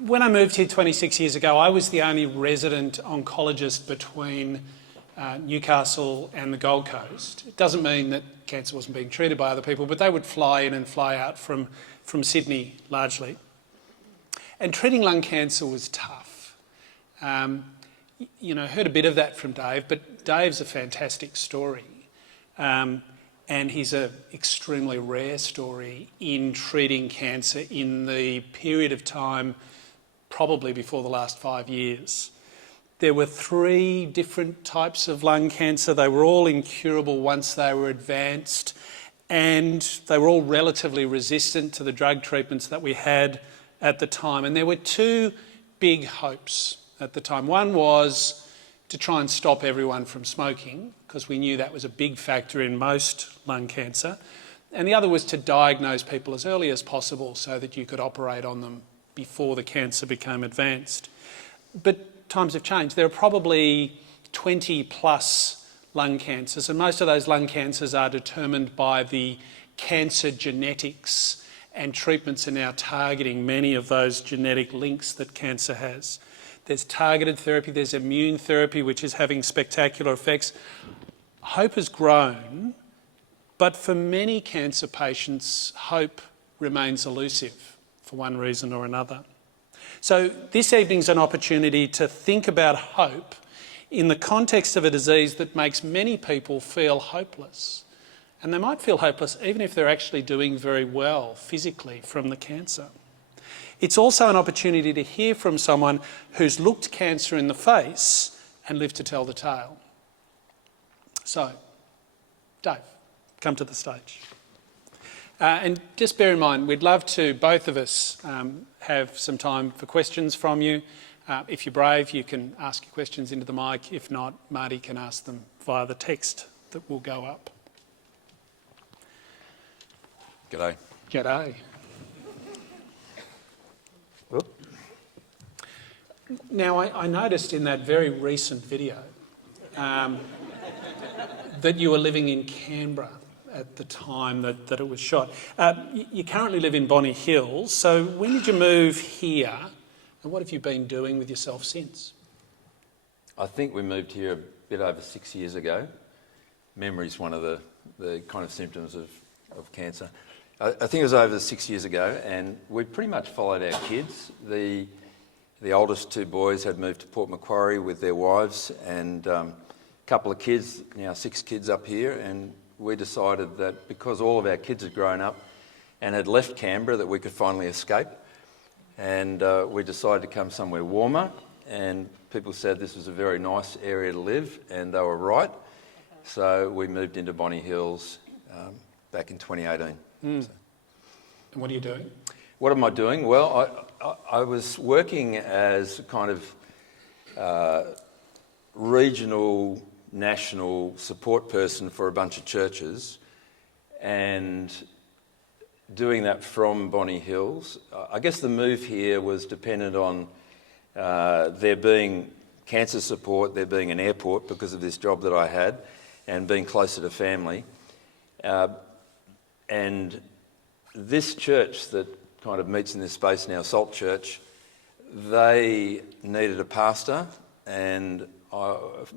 When I moved here 26 years ago, I was the only resident oncologist between Newcastle and the Gold Coast. It doesn't mean that cancer wasn't being treated by other people, but they would fly in and fly out from Sydney largely. And treating lung cancer was tough. You know, heard a bit of that from Dave, but Dave's a fantastic story. And he's an extremely rare story in treating cancer in the period of time probably before the last 5 years. There were 3 different types of lung cancer. They were all incurable once they were advanced, and they were all relatively resistant to the drug treatments that we had at the time. And there were 2 big hopes at the time. One was to try and stop everyone from smoking, because we knew that was a big factor in most lung cancer. And the other was to diagnose people as early as possible so that you could operate on them before the cancer became advanced. But times have changed. There are probably 20 plus lung cancers, and most of those lung cancers are determined by the cancer genetics, and treatments are now targeting many of those genetic links that cancer has. There's targeted therapy, there's immune therapy, which is having spectacular effects. Hope has grown, but for many cancer patients, hope remains elusive for one reason or another. So this evening's an opportunity to think about hope in the context of a disease that makes many people feel hopeless. And they might feel hopeless even if they're actually doing very well physically from the cancer. It's also an opportunity to hear from someone who's looked cancer in the face and lived to tell the tale. So, Dave, come to the stage. And just bear in mind, we'd love to, both of us, have some time for questions from you. If you're brave, you can ask your questions into the mic. If not, Marty can ask them via the text that will go up. G'day. G'day. Whoop. Now, I noticed in that very recent video that you were living in Canberra at the time that it was shot. You currently live in Bonny Hills, so when did you move here, and what have you been doing with yourself since? I think we moved here a bit over 6 years ago. Memory's one of the kind of symptoms of cancer. I think it was over 6 years ago, and we pretty much followed our kids. The oldest 2 boys had moved to Port Macquarie with their wives, and a couple of kids, now 6 kids up here, and we decided that because all of our kids had grown up and had left Canberra, that we could finally escape. And we decided to come somewhere warmer, and people said this was a very nice area to live, and they were right. So we moved into Bonny Hills back in 2018. Mm. So. And what are you doing? What am I doing? Well, I was working as a kind of regional, national support person for a bunch of churches, and doing that from Bonny Hills. I guess the move here was dependent on there being cancer support, there being an airport because of this job that I had, and being closer to family. And this church that kind of meets in this space now, Salt Church, they needed a pastor, and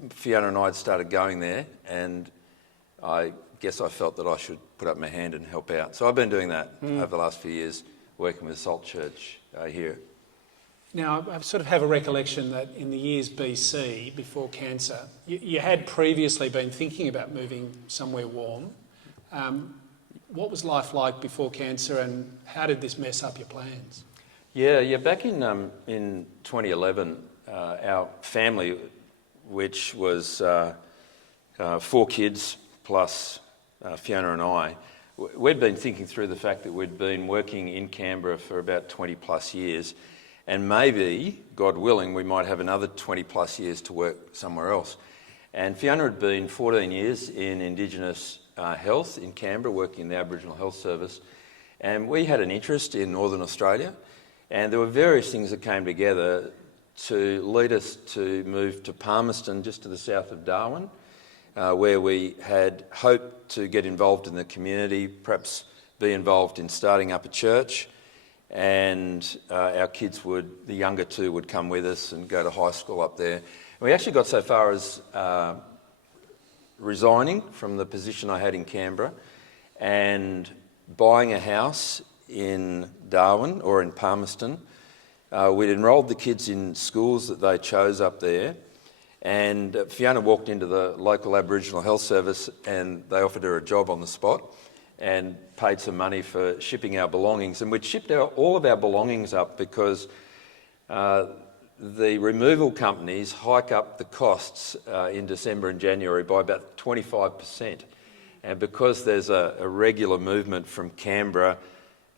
Fiona and I had started going there, and I guess I felt that I should put up my hand and help out. So I've been doing that over the last few years, working with Salt Church here. Now, I sort of have a recollection that in the years BC, before cancer, you had previously been thinking about moving somewhere warm. What was life like before cancer, and how did this mess up your plans? Yeah. Back in 2011, our family, which was 4 kids plus Fiona and I, we'd been thinking through the fact that we'd been working in Canberra for about 20 plus years, and maybe, God willing, we might have another 20 plus years to work somewhere else. And Fiona had been 14 years in Indigenous health in Canberra, working in the Aboriginal Health Service, and we had an interest in Northern Australia, and there were various things that came together to lead us to move to Palmerston, just to the south of Darwin, where we had hoped to get involved in the community, perhaps be involved in starting up a church. and our kids the younger two would come with us and go to high school up there. And we actually got so far as resigning from the position I had in Canberra and buying a house in Darwin or in Palmerston. We'd enrolled the kids in schools that they chose up there, and Fiona walked into the local Aboriginal Health Service and they offered her a job on the spot and paid some money for shipping our belongings. And we'd shipped all of our belongings up because the removal companies hike up the costs in December and January by about 25%. And because there's a regular movement from Canberra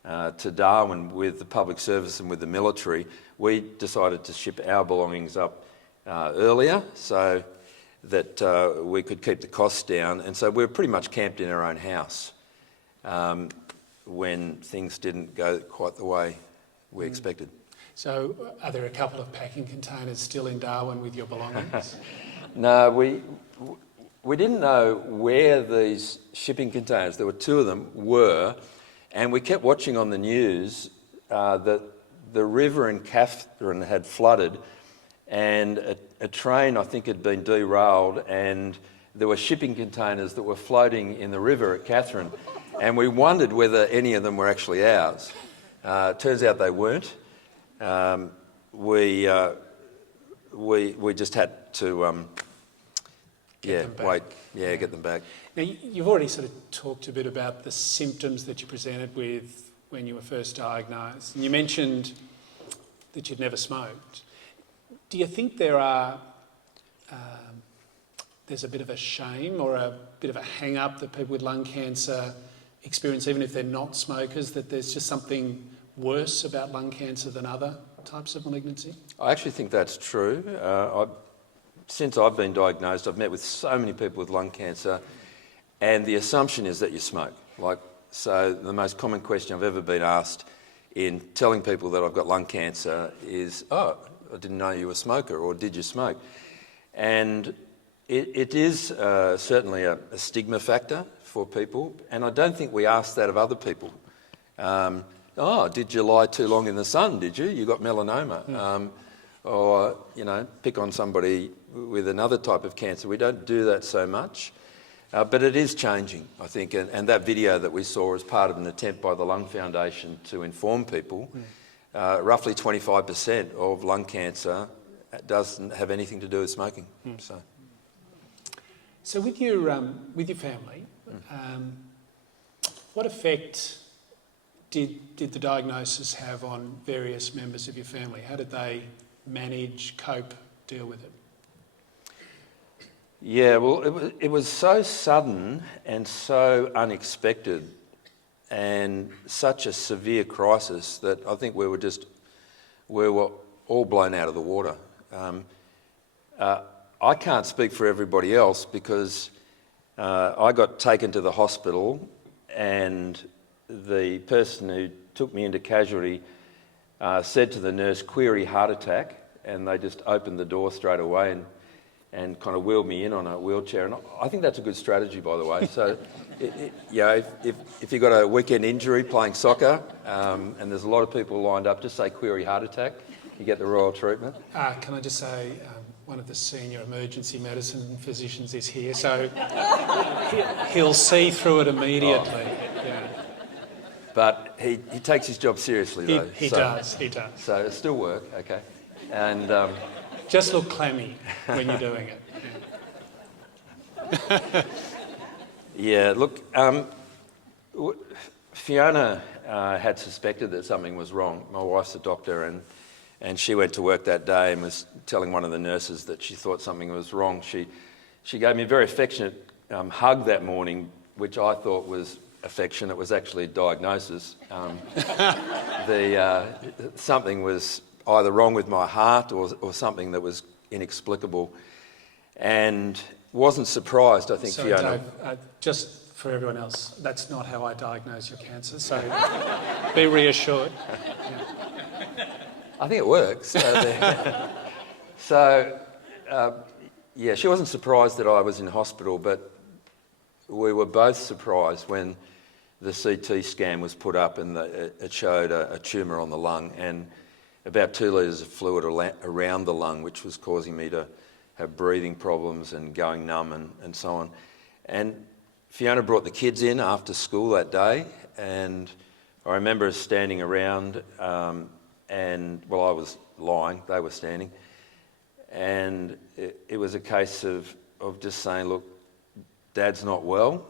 to Darwin with the public service and with the military, we decided to ship our belongings up earlier so that we could keep the costs down. And so we were pretty much camped in our own house when things didn't go quite the way we expected. So are there a couple of packing containers still in Darwin with your belongings? No, we didn't know where these shipping containers, there were two of them, were, and we kept watching on the news that the river in Catherine had flooded and a train, I think, had been derailed, and there were shipping containers that were floating in the river at Catherine, and we wondered whether any of them were actually ours. Turns out they weren't. We just had to get them back. Now, you've already sort of talked a bit about the symptoms that you presented with when you were first diagnosed, and you mentioned that you'd never smoked. Do you think there's a bit of a shame or a bit of a hang-up that people with lung cancer experience, even if they're not smokers, that there's just something worse about lung cancer than other types of malignancy? I actually think that's true. Since I've been diagnosed, I've met with so many people with lung cancer, and the assumption is that you smoke. So the most common question I've ever been asked in telling people that I've got lung cancer is, "Oh, I didn't know you were a smoker," or "Did you smoke?" And it is certainly a stigma factor for people, and I don't think we ask that of other people. "Oh, did you lie too long in the sun, did you? You got melanoma." Or, pick on somebody with another type of cancer. We don't do that so much. But it is changing, I think, and that video that we saw as part of an attempt by the Lung Foundation to inform people, roughly 25% of lung cancer doesn't have anything to do with smoking. So with your family, what effect did the diagnosis have on various members of your family? How did they manage, cope, deal with it? Yeah, well, it was so sudden and so unexpected and such a severe crisis that I think we were all blown out of the water. I can't speak for everybody else because I got taken to the hospital and the person who took me into casualty said to the nurse, "Query heart attack," and they just opened the door straight away and kind of wheeled me in on a wheelchair. And I think that's a good strategy, by the way. So, if you've got a weekend injury playing soccer and there's a lot of people lined up, just say "Query heart attack," you get the royal treatment. Can I just say, one of the senior emergency medicine physicians is here, so he'll see through it immediately. Yeah. But he takes his job seriously, though. He does. So it'll still work, okay. And just look clammy when you're doing it. Yeah, look, Fiona had suspected that something was wrong. My wife's a doctor, and she went to work that day and was telling one of the nurses that she thought something was wrong. She gave me a very affectionate hug that morning, which I thought was affection. It was actually a diagnosis. Something was either wrong with my heart or something that was inexplicable, and wasn't surprised, I think, So, Fiona. Dave, just for everyone else, that's not how I diagnose your cancer, so be reassured. I think it works. So, she wasn't surprised that I was in hospital, but we were both surprised when the CT scan was put up and it showed a tumour on the lung and about 2 litres of fluid around the lung, which was causing me to have breathing problems and going numb and so on. And Fiona brought the kids in after school that day, and I remember us standing around and, well, I was lying, they were standing, and it was a case of just saying, look, Dad's not well.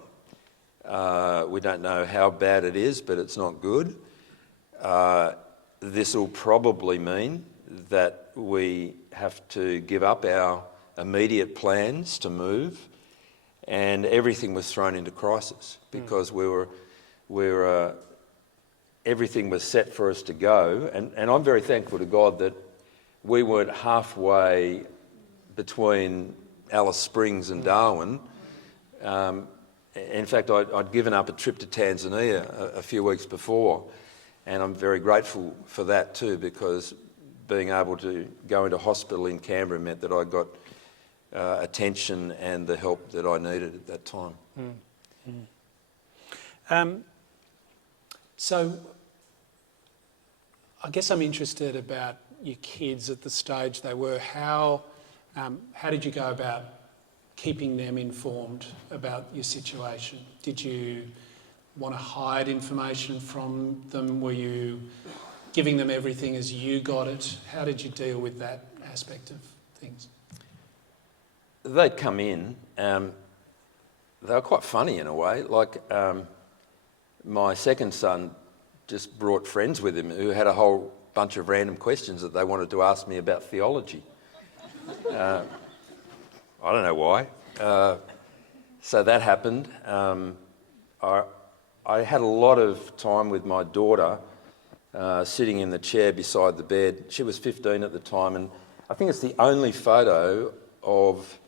We don't know how bad it is, but it's not good. This will probably mean that we have to give up our immediate plans to move, and everything was thrown into crisis because everything was set for us to go. And I'm very thankful to God that we weren't halfway between Alice Springs and Darwin. In fact, I'd given up a trip to Tanzania a few weeks before, and I'm very grateful for that too, because being able to go into hospital in Canberra meant that I got attention and the help that I needed at that time. So I guess I'm interested about your kids at the stage they were. How did you go about keeping them informed about your situation? Did you want to hide information from them? Were you giving them everything as you got it? How did you deal with that aspect of things? They'd come in. They were quite funny in a way. Like my second son just brought friends with him who had a whole bunch of random questions that they wanted to ask me about theology. I don't know why. So that happened. I had a lot of time with my daughter sitting in the chair beside the bed. She was 15 at the time, and I think it's the only photo of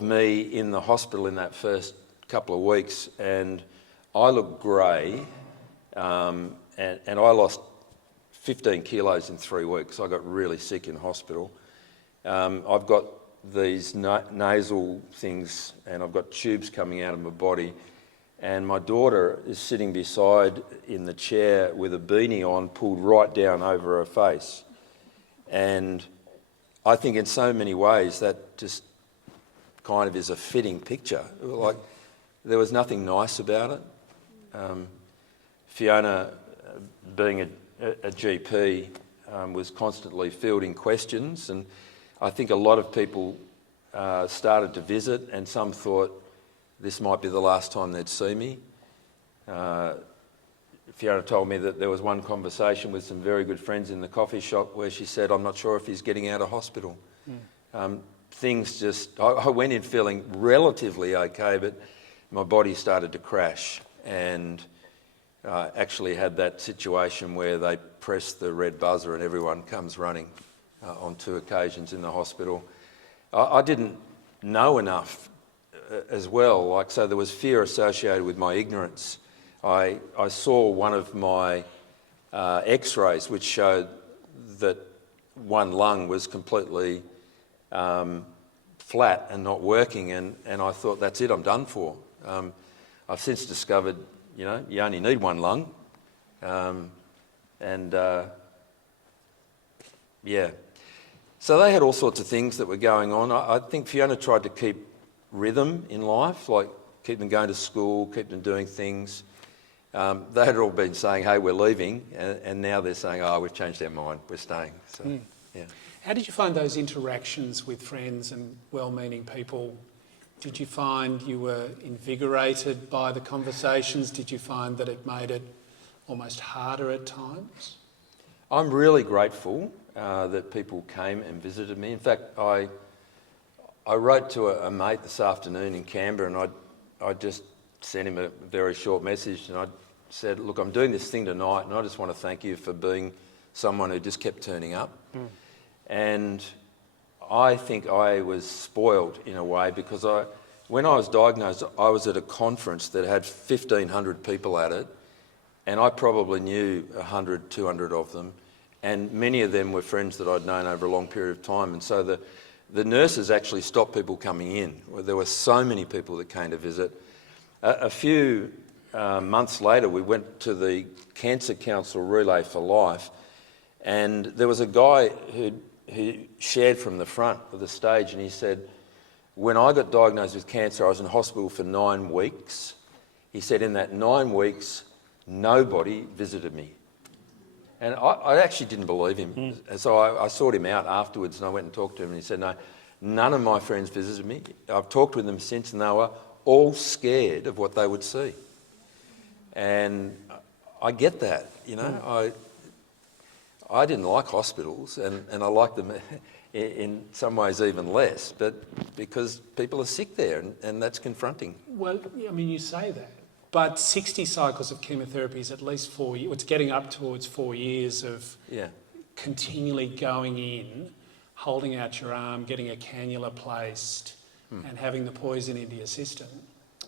me in the hospital in that first couple of weeks, and I looked grey, and I lost 15 kilos in 3 weeks. I got really sick in hospital. I've got these nasal things, and I've got tubes coming out of my body, and my daughter is sitting beside in the chair with a beanie on pulled right down over her face. And I think in so many ways that just kind of is a fitting picture. Like, there was nothing nice about it. Fiona, being a GP, was constantly fielding questions, and I think a lot of people started to visit, and some thought this might be the last time they'd see me. Fiona told me that there was one conversation with some very good friends in the coffee shop where she said, I'm not sure if he's getting out of hospital. Things just, I went in feeling relatively okay, but my body started to crash, and actually had that situation where they press the red buzzer and everyone comes running on 2 occasions in the hospital. I didn't know enough as well, like, so there was fear associated with my ignorance. I saw one of my x-rays which showed that one lung was completely flat and not working, and I thought, that's it, I'm done for. I've since discovered, you know, you only need one lung. Yeah. So they had all sorts of things that were going on. I think Fiona tried to keep rhythm in life, like keep them going to school, keep them doing things. They had all been saying, hey, we're leaving, and now they're saying, oh, we've changed our mind, we're staying. So, yeah. How did you find those interactions with friends and well-meaning people? Did you find you were invigorated by the conversations? Did you find that it made it almost harder at times? I'm really grateful that people came and visited me. In fact, I wrote to a mate this afternoon in Canberra, and I just sent him a very short message, and I said, look, I'm doing this thing tonight, and I just want to thank you for being someone who just kept turning up. And I think I was spoiled in a way, because when I was diagnosed, I was at a conference that had 1,500 people at it, and I probably knew 100, 200 of them, and many of them were friends that I'd known over a long period of time. And so the nurses actually stopped people coming in. There were so many people that came to visit. A few months later, we went to the Cancer Council Relay for Life, and there was a guy who shared from the front of the stage, and he said, when I got diagnosed with cancer, I was in hospital for 9 weeks. He said in that 9 weeks, nobody visited me. And I actually didn't believe him. And so I sought him out afterwards, and I went and talked to him, and he said, no, none of my friends visited me. I've talked with them since, and they were all scared of what they would see. And I get that, you know. I didn't like hospitals, and I like them in some ways even less, but because people are sick there, and that's confronting. Well, I mean, you say that, but 60 cycles of chemotherapy is at least 4 years. It's getting up towards 4 years of continually going in, holding out your arm, getting a cannula placed, and having the poison into your system.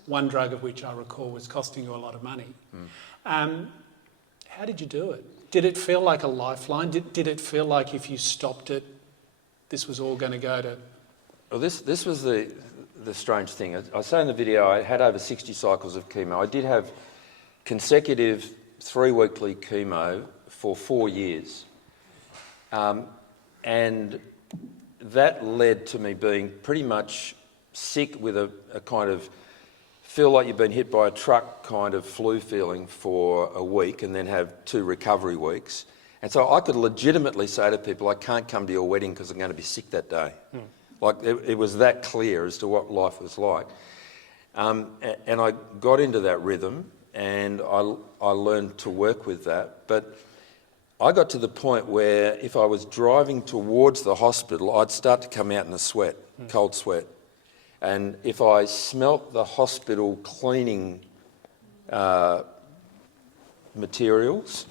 One drug of which I recall was costing you a lot of money. How did you do it? Did it feel like a lifeline? Did it feel like if you stopped it, this was all going to go to... Well, this was the strange thing. I say in the video I had over 60 cycles of chemo. I did have consecutive 3-weekly chemo for 4 years. And that led to me being pretty much sick with a kind of feel like you've been hit by a truck kind of flu feeling for a week, and then have 2 recovery weeks. And so I could legitimately say to people, I can't come to your wedding because I'm going to be sick that day. Like it was that clear as to what life was like. And I got into that rhythm, and I learned to work with that. But I got to the point where if I was driving towards the hospital, I'd start to come out in a sweat, cold sweat. And if I smelt the hospital cleaning materials,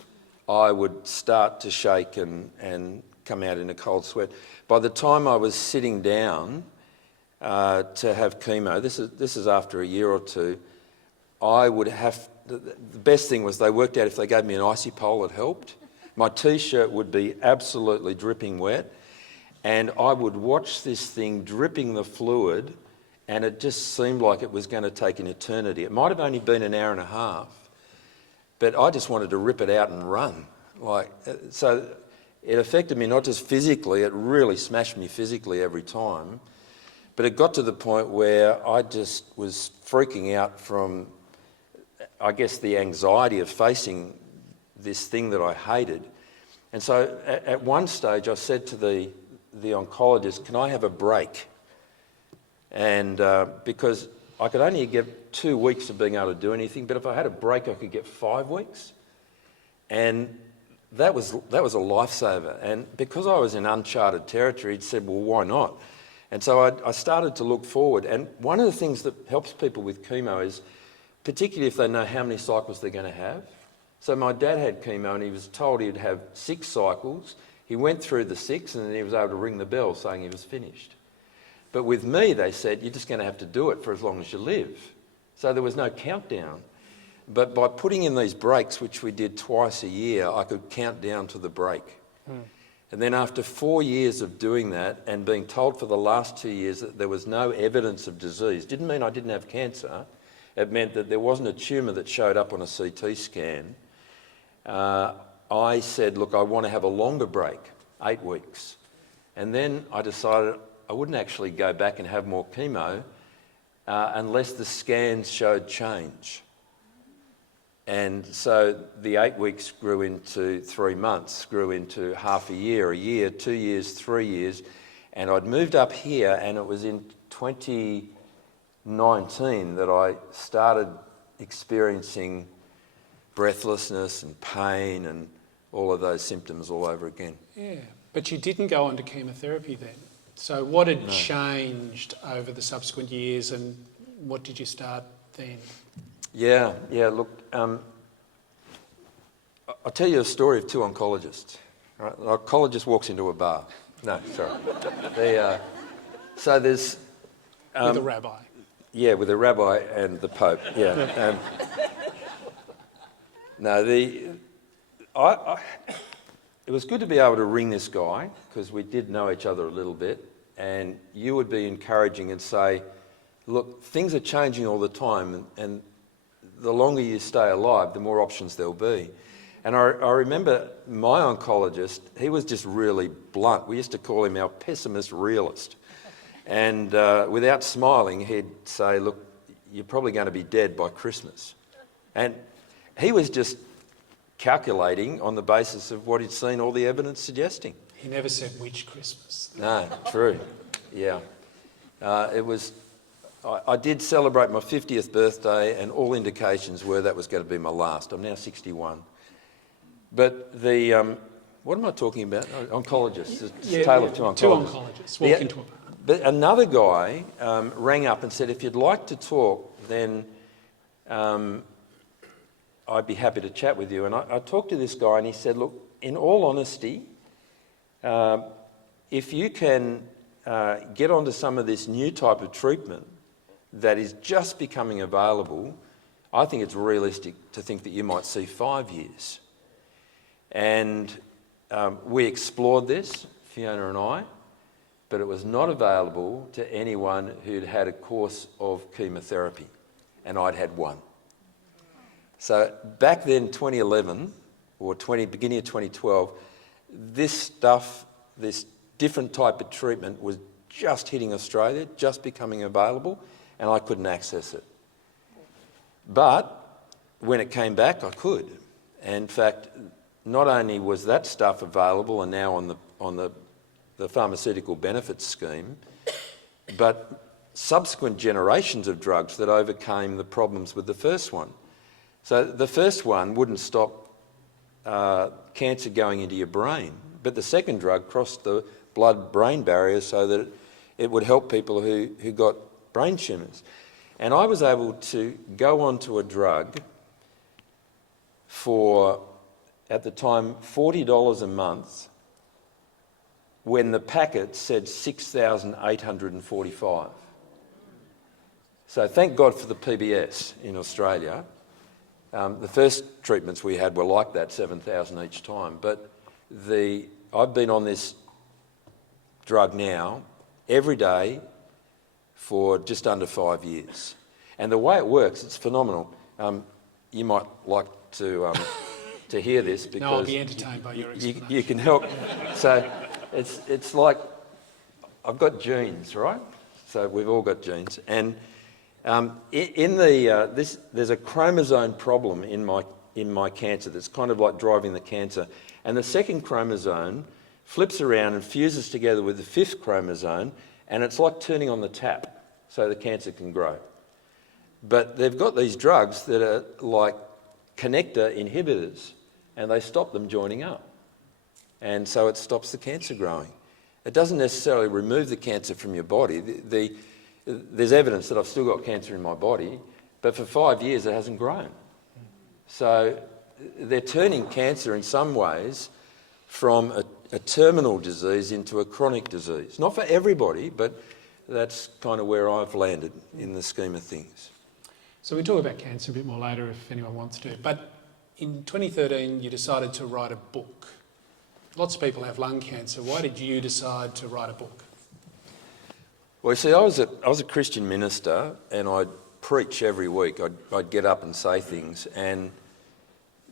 I would start to shake and come out in a cold sweat. By the time I was sitting down to have chemo, this is after a year or two, I would have... The best thing was they worked out if they gave me an icy pole, it helped. My T-shirt would be absolutely dripping wet, and I would watch this thing dripping the fluid, and it just seemed like it was going to take an eternity. It might have only been an hour and a half, but I just wanted to rip it out and run. So it affected me not just physically, it really smashed me physically every time, but it got to the point where I just was freaking out from, I guess, the anxiety of facing this thing that I hated. And so at one stage I said to the oncologist, can I have a break? And because I could only get 2 weeks of being able to do anything, but if I had a break, I could get 5 weeks. And that was a lifesaver. And because I was in uncharted territory, he'd said, well, why not? And so I started to look forward. And one of the things that helps people with chemo is, particularly if they know how many cycles they're going to have. So my dad had chemo, and he was told he'd have 6 cycles. He went through the 6, and then he was able to ring the bell saying he was finished. But with me, they said, you're just going to have to do it for as long as you live. So there was no countdown. But by putting in these breaks, which we did twice a year, I could count down to the break. And then after 4 years of doing that, and being told for the last 2 years that there was no evidence of disease, didn't mean I didn't have cancer. It meant that there wasn't a tumour that showed up on a CT scan. I said, look, I want to have a longer break, 8 weeks. And then I decided I wouldn't actually go back and have more chemo unless the scans showed change. And so the 8 weeks grew into 3 months, grew into half a year, 2 years, 3 years. And I'd moved up here, and it was in 2019 that I started experiencing breathlessness and pain and all of those symptoms all over again. Yeah, but you didn't go on to chemotherapy then. So what had changed over the subsequent years, and what did you start then? Yeah, look, I'll tell you a story of 2 oncologists. Right? An oncologist walks into a bar. No, sorry. So there's... with a rabbi. Yeah, with a rabbi and the Pope, yeah. It was good to be able to ring this guy, because we did know each other a little bit, and you would be encouraging and say, look, things are changing all the time, and the longer you stay alive, the more options there'll be. And I remember my oncologist, he was just really blunt. We used to call him our pessimist realist. And without smiling, he'd say, look, you're probably going to be dead by Christmas. And he was just calculating on the basis of what he'd seen all the evidence suggesting. He never said which Christmas. No, true. Yeah. I did celebrate my 50th birthday, and all indications were that was going to be my last. I'm now 61. But what am I talking about? Oncologist. It's a tale of two oncologists. Two oncologists walk into a bar. But another guy rang up and said, if you'd like to talk, then I'd be happy to chat with you. And I talked to this guy, and he said, look, in all honesty, if you can get onto some of this new type of treatment that is just becoming available, I think it's realistic to think that you might see 5 years. And we explored this, Fiona and I, but it was not available to anyone who'd had a course of chemotherapy, and I'd had one. So back then, 2011, or beginning of 2012, this stuff, this different type of treatment was just hitting Australia, just becoming available, and I couldn't access it. But when it came back, I could. And in fact, not only was that stuff available and now on the pharmaceutical benefits scheme, but subsequent generations of drugs that overcame the problems with the first one. So the first one wouldn't stop cancer going into your brain, but the second drug crossed the blood-brain barrier so that it would help people who got brain tumours. And I was able to go onto a drug for, at the time, $40 a month, when the packet said 6,845. So thank God for the PBS in Australia. The first treatments we had were like that, 7,000 each time. But I've been on this drug now every day for just under 5 years. And the way it works, it's phenomenal. You might like to hear this because no, I'll be entertained by your explanation. You can help. So it's like I've got genes, right? So we've all got genes, and there's a chromosome problem in my cancer that's kind of like driving the cancer, and the second chromosome flips around and fuses together with the fifth chromosome, and it's like turning on the tap so the cancer can grow. But they've got these drugs that are like connector inhibitors, and they stop them joining up. And so it stops the cancer growing. It doesn't necessarily remove the cancer from your body. There's evidence that I've still got cancer in my body, but for 5 years it hasn't grown. So they're turning cancer in some ways from a terminal disease into a chronic disease. Not for everybody, but that's kind of where I've landed in the scheme of things. So we'll talk about cancer a bit more later if anyone wants to. But in 2013, you decided to write a book. Lots of people have lung cancer. Why did you decide to write a book? Well, you see, I was a Christian minister, and I'd preach every week. I'd get up and say things, and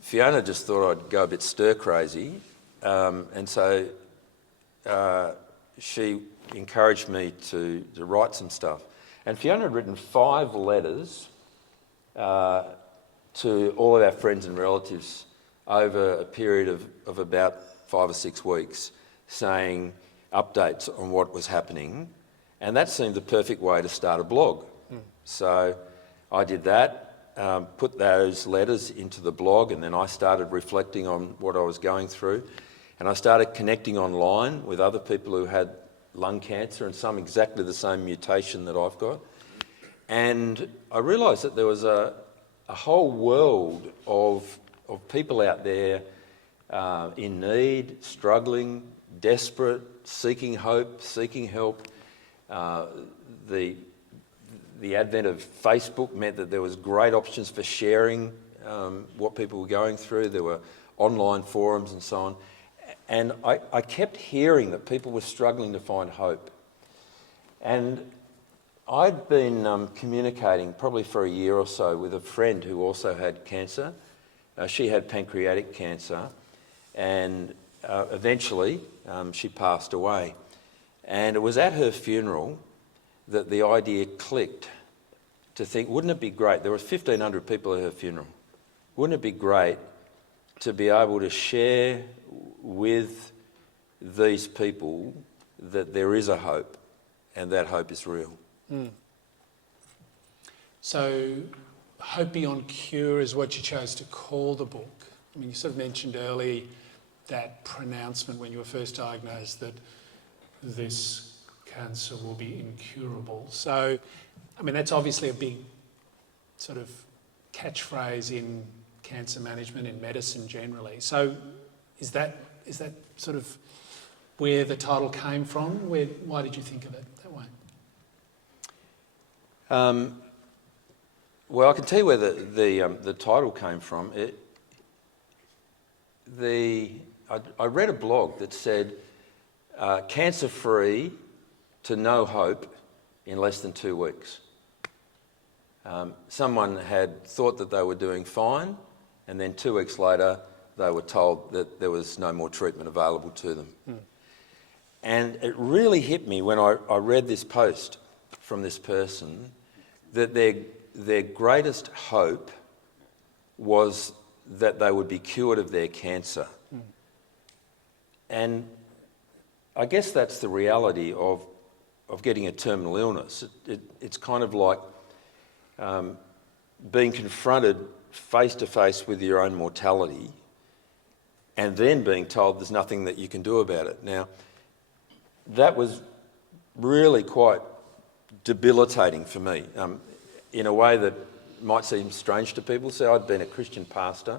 Fiona just thought I'd go a bit stir-crazy, and so she encouraged me to write some stuff. And Fiona had written 5 letters to all of our friends and relatives over a period of about 5 or 6 weeks, saying updates on what was happening, and that seemed the perfect way to start a blog. So I did that, put those letters into the blog, and then I started reflecting on what I was going through, and I started connecting online with other people who had lung cancer and some exactly the same mutation that I've got. And I realised that there was a whole world of people out there in need, struggling, desperate, seeking hope, seeking help. The advent of Facebook meant that there was great options for sharing what people were going through. There were online forums and so on. And I kept hearing that people were struggling to find hope. And I'd been communicating probably for a year or so with a friend who also had cancer. She had pancreatic cancer, and eventually she passed away. And it was at her funeral that the idea clicked to think, wouldn't it be great? There were 1,500 people at her funeral. Wouldn't it be great to be able to share with these people that there is a hope, and that hope is real? Mm. So, Hope Beyond Cure is what you chose to call the book. I mean, you sort of mentioned early that pronouncement when you were first diagnosed that this cancer will be incurable. So, I mean, that's obviously a big sort of catchphrase in cancer management, in medicine generally. So, is that sort of where the title came from? Why did you think of it that way? Well, I can tell you where the title came from. I read a blog that said, cancer-free to no hope in less than 2 weeks. Someone had thought that they were doing fine, and then 2 weeks later they were told that there was no more treatment available to them. Mm. And it really hit me when I read this post from this person that their greatest hope was that they would be cured of their cancer. Mm. And I guess that's the reality of getting a terminal illness. It's kind of like being confronted face to face with your own mortality and then being told there's nothing that you can do about it. Now, that was really quite debilitating for me in a way that might seem strange to people. So I'd been a Christian pastor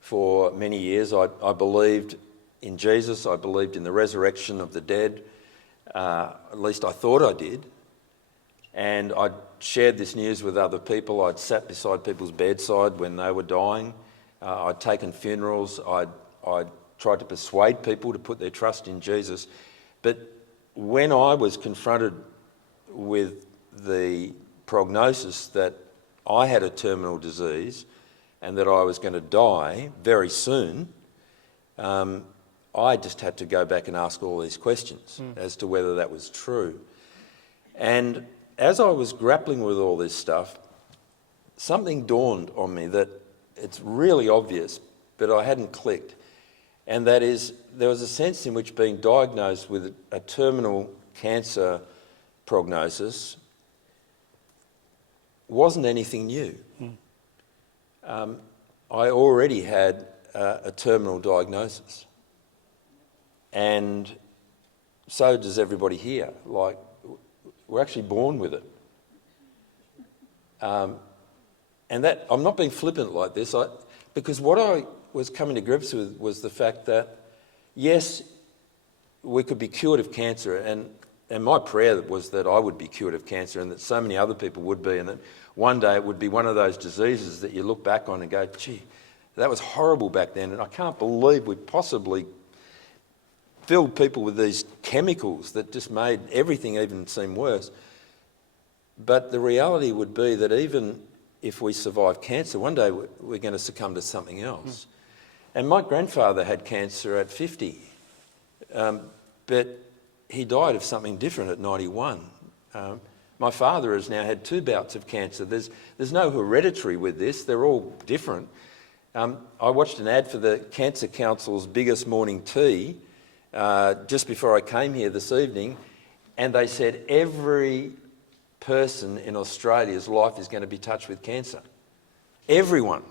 for many years. I believed in Jesus. I believed in the resurrection of the dead. At least I thought I did. And I'd shared this news with other people. I'd sat beside people's bedside when they were dying. I'd taken funerals. I'd tried to persuade people to put their trust in Jesus. But when I was confronted with the prognosis that I had a terminal disease and that I was going to die very soon, I just had to go back and ask all these questions as to whether that was true. And as I was grappling with all this stuff, something dawned on me that it's really obvious, but I hadn't clicked. And that is, there was a sense in which being diagnosed with a terminal cancer prognosis wasn't anything new. I already had a terminal diagnosis. And so does everybody here. Like, we're actually born with it. And that, I'm not being flippant like this, because what I was coming to grips with was the fact that, yes, we could be cured of cancer, and my prayer was that I would be cured of cancer and that so many other people would be, and that one day it would be one of those diseases that you look back on and go, gee, that was horrible back then, and I can't believe we possibly filled people with these chemicals that just made everything even seem worse. But the reality would be that even if we survive cancer, one day we're going to succumb to something else. And my grandfather had cancer at 50, but he died of something different at 91. My father has now had 2 bouts of cancer. There's no hereditary with this. They're all different. I watched an ad for the Cancer Council's biggest morning tea just before I came here this evening, and they said every person in Australia's life is going to be touched with cancer. Everyone.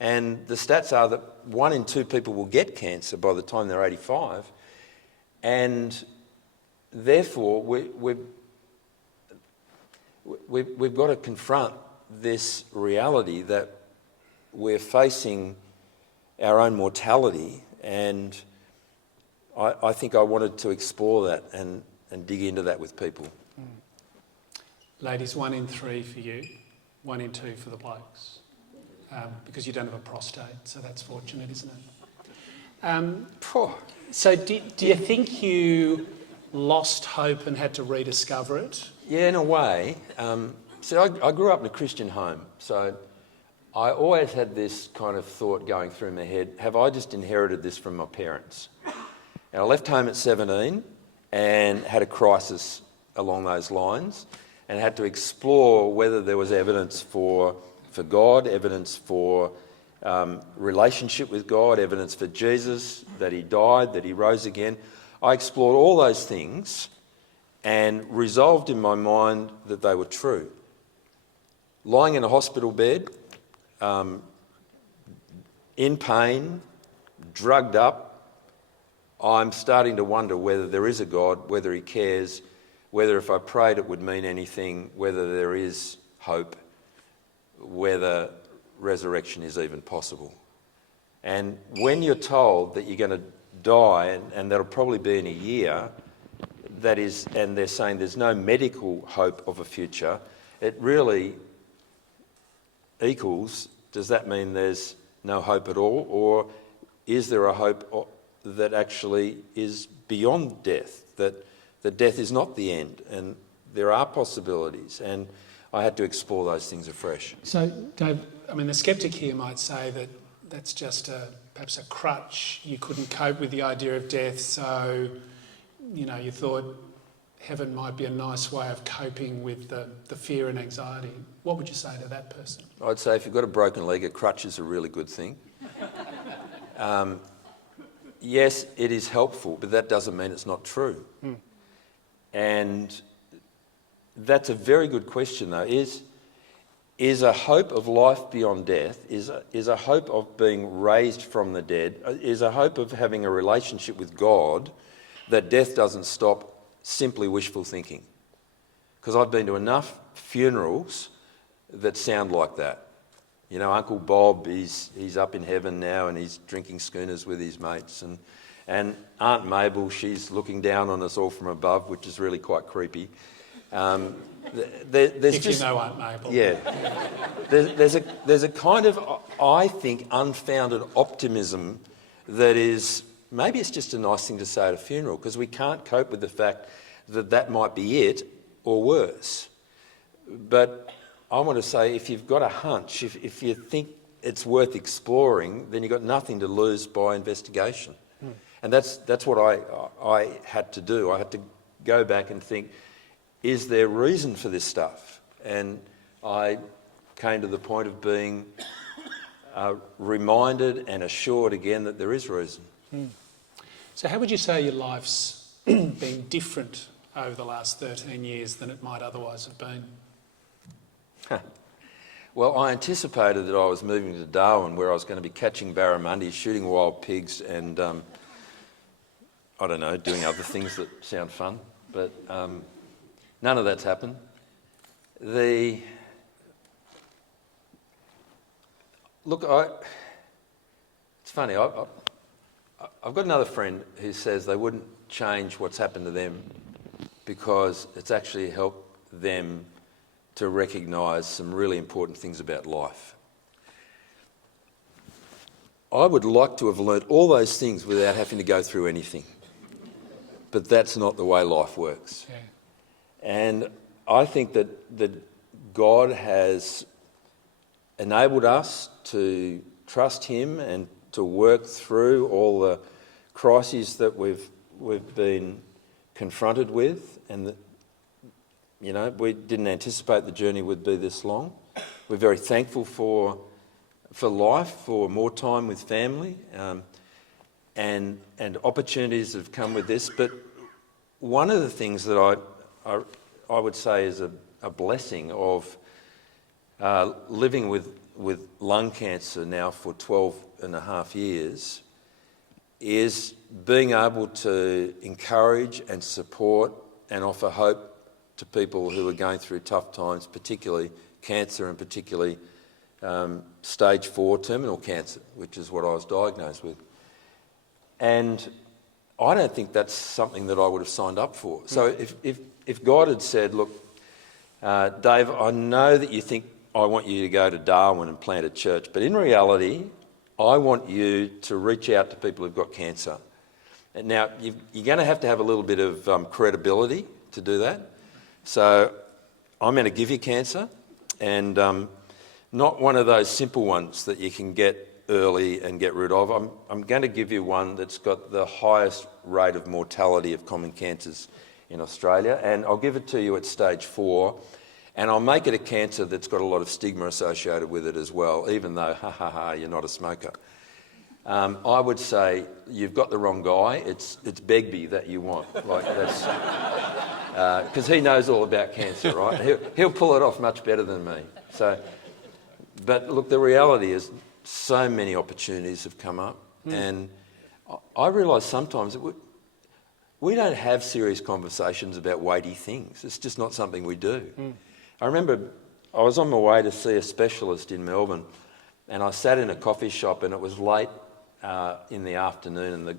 And the stats are that 1 in 2 people will get cancer by the time they're 85. And therefore, we've got to confront this reality that we're facing our own mortality, and I think I wanted to explore that and dig into that with people. Ladies, 1 in 3 for you, 1 in 2 for the blokes, because you don't have a prostate, so that's fortunate, isn't it? So do you think you lost hope and had to rediscover it Yeah, in a way. So I grew up in a Christian home, so I always had this kind of thought going through my head, have I just inherited this from my parents? And I left home at 17 and had a crisis along those lines and had to explore whether there was evidence for God, evidence for relationship with God, evidence for Jesus, that he died, that he rose again. I explored all those things and resolved in my mind that they were true. Lying in a hospital bed, in pain, drugged up, I'm starting to wonder whether there is a God, whether he cares, whether if I prayed it would mean anything, whether there is hope, whether resurrection is even possible. And when you're told that you're going to die, and that'll probably be in a year, and they're saying there's no medical hope of a future, it really equals, does that mean there's no hope at all? Or is there a hope that actually is beyond death, that death is not the end, and there are possibilities? And I had to explore those things afresh. So, Dave, I mean, the sceptic here might say that that's just perhaps a crutch. You couldn't cope with the idea of death, so, you thought heaven might be a nice way of coping with the fear and anxiety. What would you say to that person? I'd say if you've got a broken leg, a crutch is a really good thing. Yes, it is helpful, but that doesn't mean it's not true. And that's a very good question, though. Is a hope of life beyond death, is a hope of being raised from the dead, is a hope of having a relationship with God, that death doesn't stop, simply wishful thinking? Because I've been to enough funerals that sound like that. Uncle Bob, he's up in heaven now and he's drinking schooners with his mates. And Aunt Mabel, she's looking down on us all from above, which is really quite creepy. There's you know Aunt Mabel. Yeah. There's a kind of, I think, unfounded optimism that is, maybe it's just a nice thing to say at a funeral, because we can't cope with the fact that might be it or worse. But I want to say, if you've got a hunch, if you think it's worth exploring, then you've got nothing to lose by investigation. And that's what I had to do. I had to go back and think, is there reason for this stuff? And I came to the point of being reminded and assured again that there is reason. So how would you say your life's been different over the last 13 years than it might otherwise have been? Well, I anticipated that I was moving to Darwin, where I was going to be catching barramundi, shooting wild pigs, and I don't know, doing other things that sound fun. But none of that's happened. It's funny. I've got another friend who says they wouldn't change what's happened to them because it's actually helped them to recognise some really important things about life. I would like to have learnt all those things without having to go through anything. But that's not the way life works. Yeah. And I think that God has enabled us to trust him and to work through all the crises that we've been confronted with, and that, we didn't anticipate the journey would be this long. We're very thankful for life, for more time with family, and opportunities that have come with this. But one of the things that I would say is a blessing of living with lung cancer now for 12 and a half years is being able to encourage and support and offer hope to people who are going through tough times, particularly cancer and particularly stage 4 terminal cancer, which is what I was diagnosed with. And I don't think that's something that I would have signed up for. So if God had said, look, Dave, I know that you think I want you to go to Darwin and plant a church, but in reality, I want you to reach out to people who've got cancer. And now, you're going to have a little bit of credibility to do that. So I'm going to give you cancer, and not one of those simple ones that you can get early and get rid of. I'm going to give you one that's got the highest rate of mortality of common cancers in Australia, and I'll give it to you at stage 4, and I'll make it a cancer that's got a lot of stigma associated with it as well, even though, ha ha ha, you're not a smoker. I would say you've got the wrong guy. It's Begbie that you want. Like that's because he knows all about cancer, right? He'll pull it off much better than me. So, but look, the reality is so many opportunities have come up, and I realise sometimes that we don't have serious conversations about weighty things. It's just not something we do. I remember I was on my way to see a specialist in Melbourne, and I sat in a coffee shop, and it was late in the afternoon, and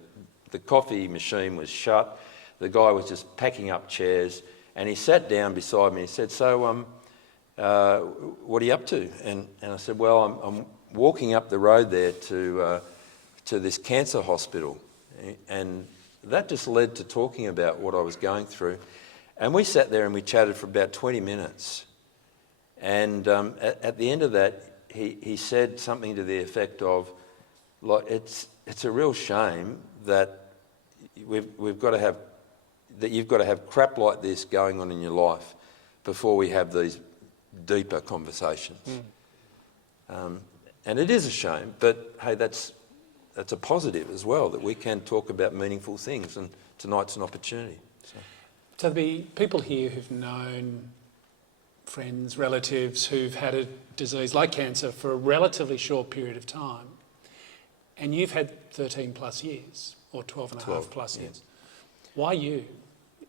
the coffee machine was shut. The guy was just packing up chairs, and he sat down beside me. He said, "So, what are you up to?" And I said, "Well, I'm walking up the road there to this cancer hospital," and that just led to talking about what I was going through. And we sat there and we chatted for about 20 minutes. And at the end of that, he said something to the effect of, like, it's a real shame that you've got to have crap like this going on in your life before we have these deeper conversations. And it is a shame, but hey, that's a positive as well, that we can talk about meaningful things, and tonight's an opportunity. So there'll be people here who've known friends, relatives who've had a disease like cancer for a relatively short period of time, and you've had 13 plus years, or 12 and a half plus years. Why you?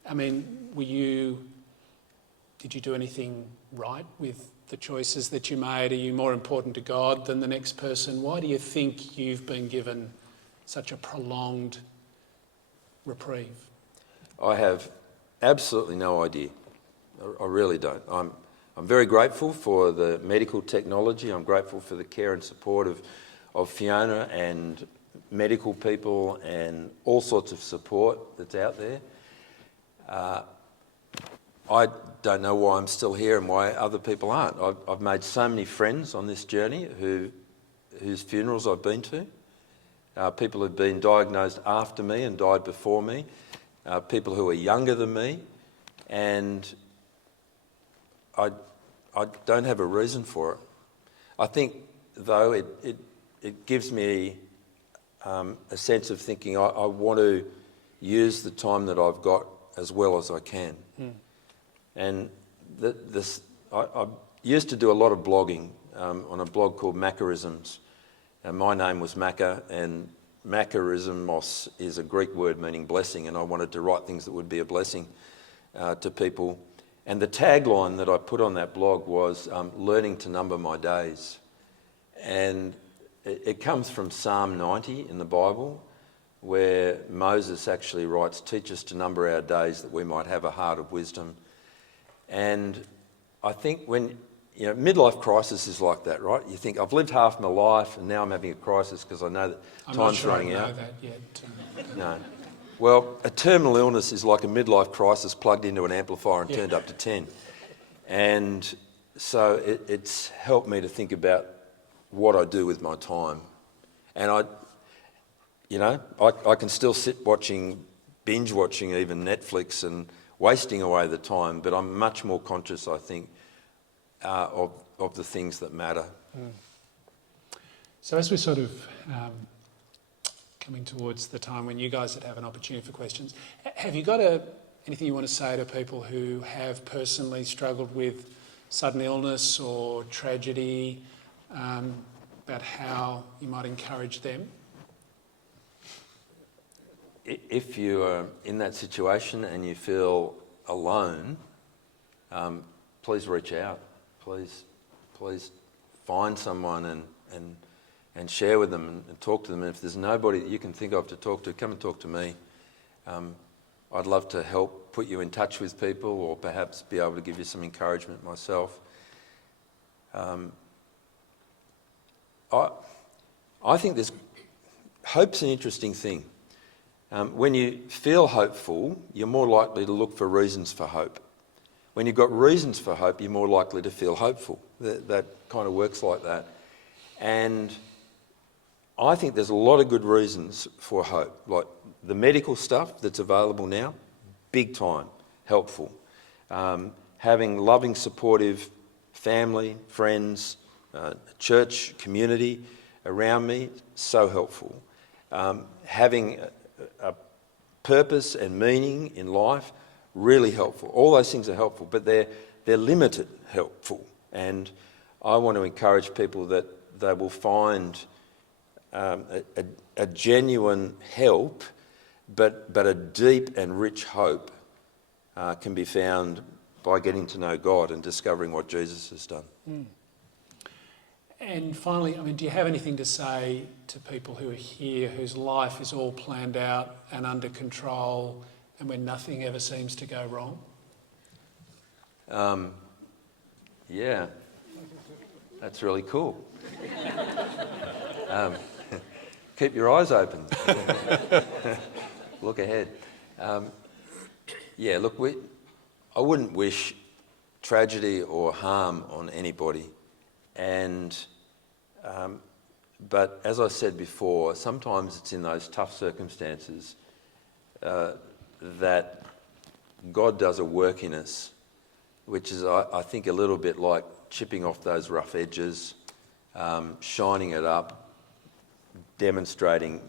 I mean, did you do anything right with the choices that you made? Are you more important to God than the next person? Why do you think you've been given such a prolonged reprieve? I have absolutely no idea. I really don't. I'm very grateful for the medical technology. I'm grateful for the care and support of Fiona and medical people and all sorts of support that's out there. I don't know why I'm still here and why other people aren't. I've made so many friends on this journey whose funerals I've been to. People who've been diagnosed after me and died before me. People who are younger than me. And I don't have a reason for it. I think, though, it gives me a sense of thinking I want to use the time that I've got as well as I can. And I used to do a lot of blogging on a blog called Macarisms. And my name was Maca, and Macarismos is a Greek word meaning blessing, and I wanted to write things that would be a blessing to people. And the tagline that I put on that blog was learning to number my days. And it comes from Psalm 90 in the Bible, where Moses actually writes, "Teach us to number our days that we might have a heart of wisdom." And I think when, midlife crisis is like that, right? You think, I've lived half my life and now I'm having a crisis because I know that time's running out. I'm not sure I know that yet. No. Well, a terminal illness is like a midlife crisis plugged into an amplifier and turned up to 10. And so it's helped me to think about what I do with my time. And I can still sit binge watching even Netflix and wasting away the time, but I'm much more conscious, I think, of the things that matter. So as we're sort of coming towards the time when you guys would have an opportunity for questions, have you got anything you want to say to people who have personally struggled with sudden illness or tragedy, about how you might encourage them? If you're in that situation and you feel alone, please reach out. Please find someone and share with them and talk to them. And if there's nobody that you can think of to talk to, come and talk to me. I'd love to help put you in touch with people, or perhaps be able to give you some encouragement myself. I think hope's an interesting thing. When you feel hopeful, you're more likely to look for reasons for hope. when you've got reasons for hope, you're more likely to feel hopeful. That kind of works like that. And I think there's a lot of good reasons for hope. Like the medical stuff that's available now, big time, helpful. Having loving, supportive family, friends, church, community around me, so helpful. Having a purpose and meaning in life, really helpful. All those things are helpful, but they're limited helpful. And I want to encourage people that they will find a genuine help, but a deep and rich hope can be found by getting to know God and discovering what Jesus has done. Mm. And finally, do you have anything to say to people who are here, whose life is all planned out and under control, and where nothing ever seems to go wrong? Yeah, that's really cool. Keep your eyes open. Look ahead. I wouldn't wish tragedy or harm on anybody. But as I said before, sometimes it's in those tough circumstances that God does a work in us, which is, I think, a little bit like chipping off those rough edges, shining it up, demonstrating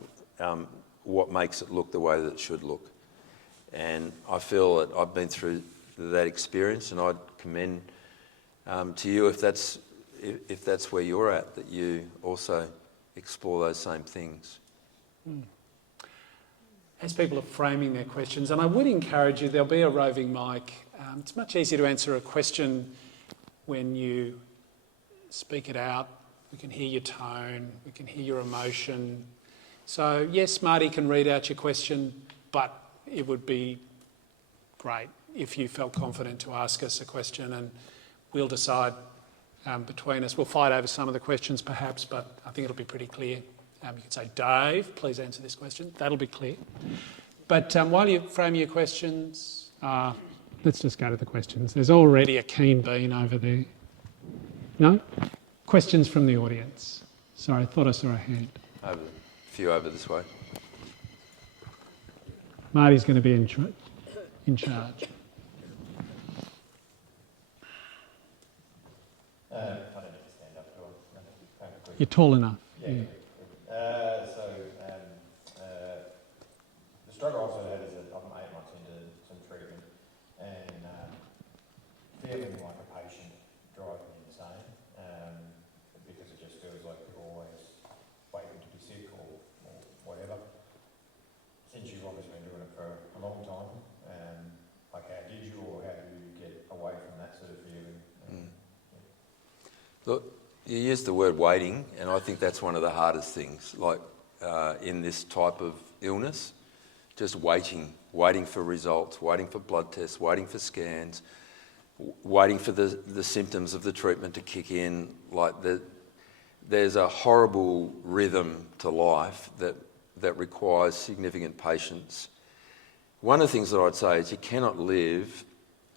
what makes it look the way that it should look. And I feel that I've been through that experience, and I'd commend to you, if that's where you're at, that you also explore those same things. Mm. As people are framing their questions, and I would encourage you, there'll be a roving mic. It's much easier to answer a question when you speak it out. We can hear your tone, we can hear your emotion. So yes, Marty can read out your question, but it would be great if you felt confident to ask us a question, and we'll decide between us. We'll fight over some of the questions perhaps, but I think it'll be pretty clear. You can say, Dave, please answer this question. That'll be clear. But while you frame your questions, let's just go to the questions. There's already a keen bean over there. No? Questions from the audience. Sorry, I thought I saw a hand. A few over this way. Marty's going to be in charge. I don't need to stand up at all. You're tall enough. Yeah. The struggle I've had is that I've made months into some treatment, and feeling like a patient drives me insane, because it just feels like you're always waiting to be sick or whatever. Since you've obviously been doing it for a long time, how did you, or how do you get away from that sort of feeling? Look, you used the word waiting, and I think that's one of the hardest things, like in this type of illness, just waiting for results, waiting for blood tests, waiting for scans, waiting for the symptoms of the treatment to kick in. There's a horrible rhythm to life that requires significant patience. One of the things that I'd say is you cannot live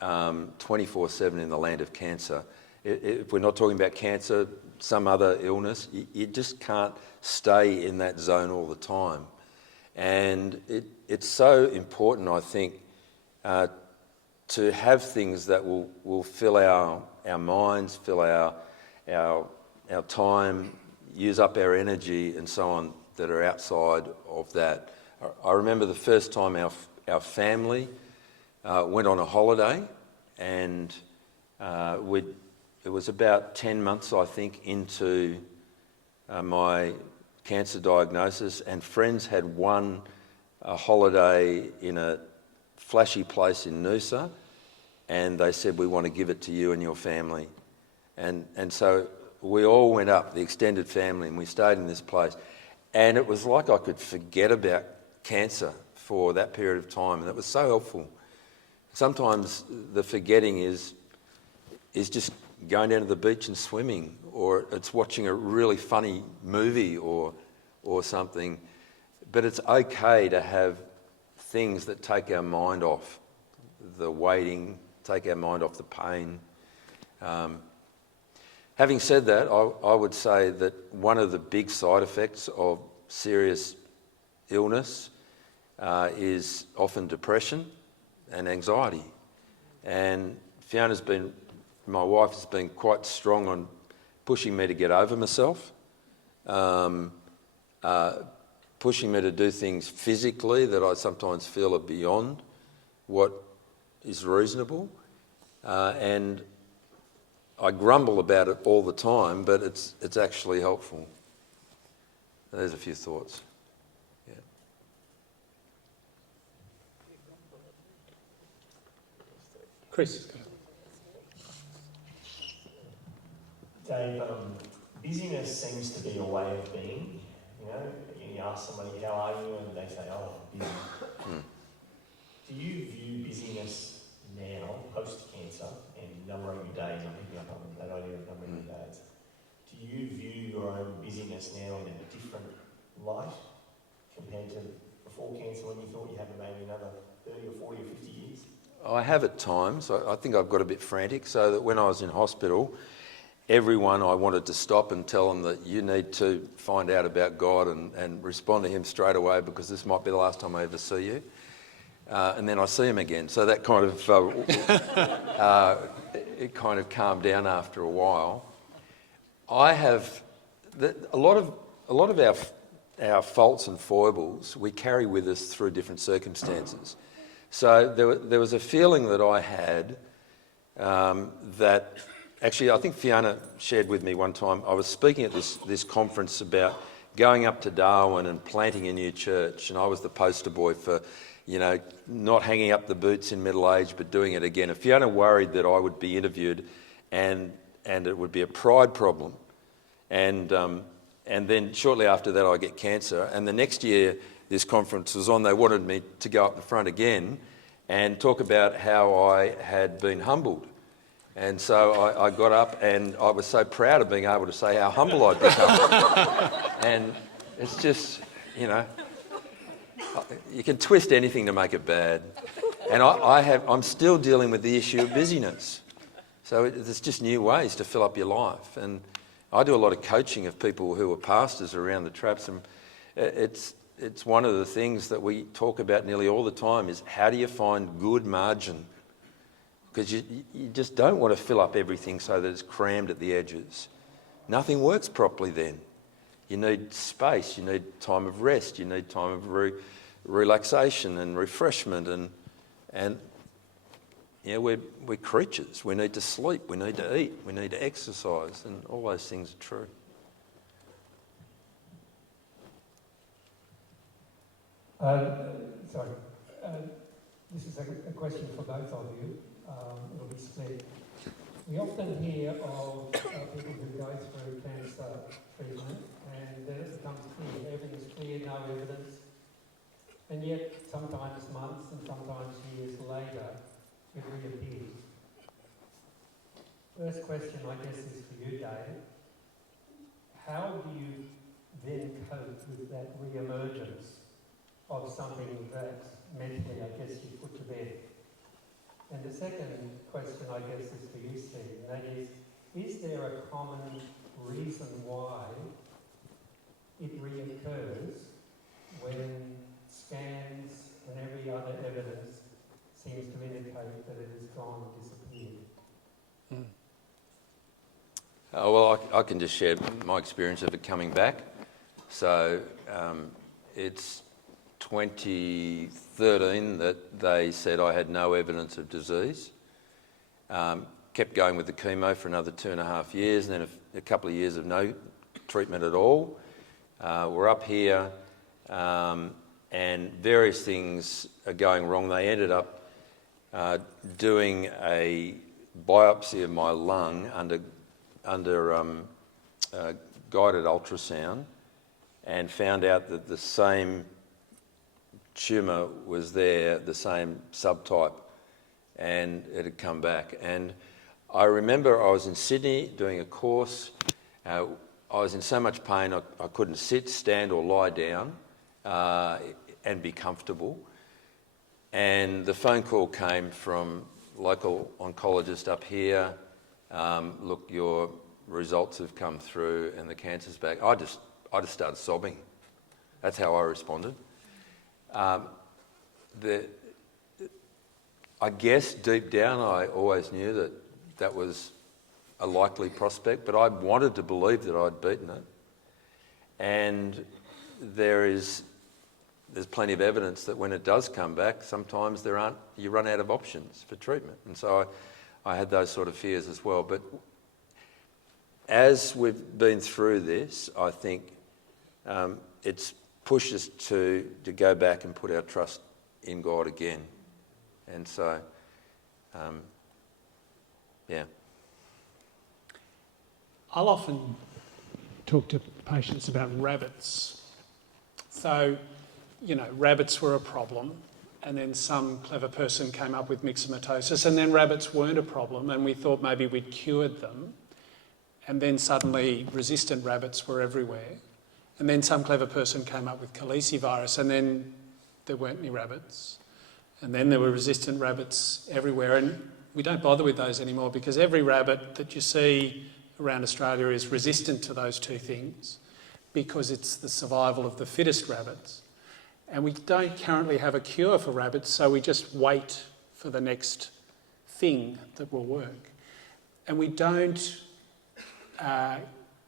24/7 in the land of cancer. If we're not talking about cancer, some other illness, you just can't stay in that zone all the time. And it's so important, I think, to have things that will fill our minds, fill our time, use up our energy and so on, that are outside of that. I remember the first time our family went on a holiday, and it was about 10 months, I think, into my cancer diagnosis, and friends had won a holiday in a flashy place in Noosa, and they said, we want to give it to you and your family. And so we all went up, the extended family, and we stayed in this place. And it was like I could forget about cancer for that period of time, and it was so helpful. Sometimes the forgetting is just going down to the beach and swimming, or it's watching a really funny movie or something. But it's okay to have things that take our mind off the waiting, take our mind off the pain. Having said that, I would say that one of the big side effects of serious illness is often depression and anxiety. And my wife has been quite strong on pushing me to get over myself, pushing me to do things physically that I sometimes feel are beyond what is reasonable. And I grumble about it all the time, but it's actually helpful. There's a few thoughts. Yeah. Chris. Dave, busyness seems to be a way of being. You know, you ask somebody, how are you? And they say, oh, I'm busy. Do you view busyness now, post-cancer, and numbering your days, I'm picking up on that idea of numbering your days. Do you view your own busyness now in a different light compared to before cancer when you thought you had maybe another 30 or 40 or 50 years? I have at times. I think I've got a bit frantic, so that when I was in hospital, everyone I wanted to stop and tell them that you need to find out about God and respond to him straight away, because this might be the last time I ever see you. And then I see him again. So that kind of, it kind of calmed down after a while. I have, a lot of our faults and foibles we carry with us through different circumstances. So there was a feeling that I had that, actually I think Fiona shared with me one time, I was speaking at this conference about going up to Darwin and planting a new church, and I was the poster boy for, you know, not hanging up the boots in middle age but doing it again. And Fiona worried that I would be interviewed and it would be a pride problem. And then shortly after that I get cancer, and the next year this conference was on, they wanted me to go up the front again and talk about how I had been humbled. And so I got up and I was so proud of being able to say how humble I'd become. And it's just, you know, you can twist anything to make it bad. And I'm still dealing with the issue of busyness. So there's just new ways to fill up your life. And I do a lot of coaching of people who are pastors around the traps, and it's one of the things that we talk about nearly all the time is how do you find good margin? Because you just don't want to fill up everything so that it's crammed at the edges. Nothing works properly then. You need space, you need time of rest, you need time of relaxation and refreshment, and you know, we're creatures. We need to sleep, we need to eat, we need to exercise, and all those things are true. This is a question for both of you. It'll be split. We often hear of people who go through cancer treatment, and then it becomes clear, everything's clear, no evidence, and yet sometimes months and sometimes years later, it reappears. First question, I guess, is for you, Dave. How do you then cope with that re-emergence of something that mentally, I guess, you put to bed? And the second question, I guess, is for you, Steve, and that is there a common reason why it reoccurs when scans and every other evidence seems to indicate that it has gone and disappeared? Well, I can just share my experience of it coming back. So it's 2013 that they said I had no evidence of disease. Kept going with the chemo for another 2.5 years, and then a couple of years of no treatment at all. We're up here, and various things are going wrong. They ended up doing a biopsy of my lung under guided ultrasound, and found out that the same tumour was there, the same subtype, and it had come back. And I remember I was in Sydney doing a course. I was in so much pain I couldn't sit, stand or lie down and be comfortable. And the phone call came from local oncologist up here, look, your results have come through and the cancer's back. I just started sobbing. That's how I responded. I guess deep down I always knew that that was a likely prospect, but I wanted to believe that I'd beaten it. And there's plenty of evidence that when it does come back, sometimes you run out of options for treatment. And so I had those sort of fears as well. But as we've been through this, I think it's pushed us to go back and put our trust in God again. And so, yeah. I'll often talk to patients about rabbits. So, rabbits were a problem, and then some clever person came up with myxomatosis, and then rabbits weren't a problem, and we thought maybe we'd cured them. And then suddenly resistant rabbits were everywhere. And then some clever person came up with calicivirus, and then there weren't any rabbits. And then there were resistant rabbits everywhere, and we don't bother with those anymore because every rabbit that you see around Australia is resistant to those two things because it's the survival of the fittest rabbits. And we don't currently have a cure for rabbits, so we just wait for the next thing that will work. And we don't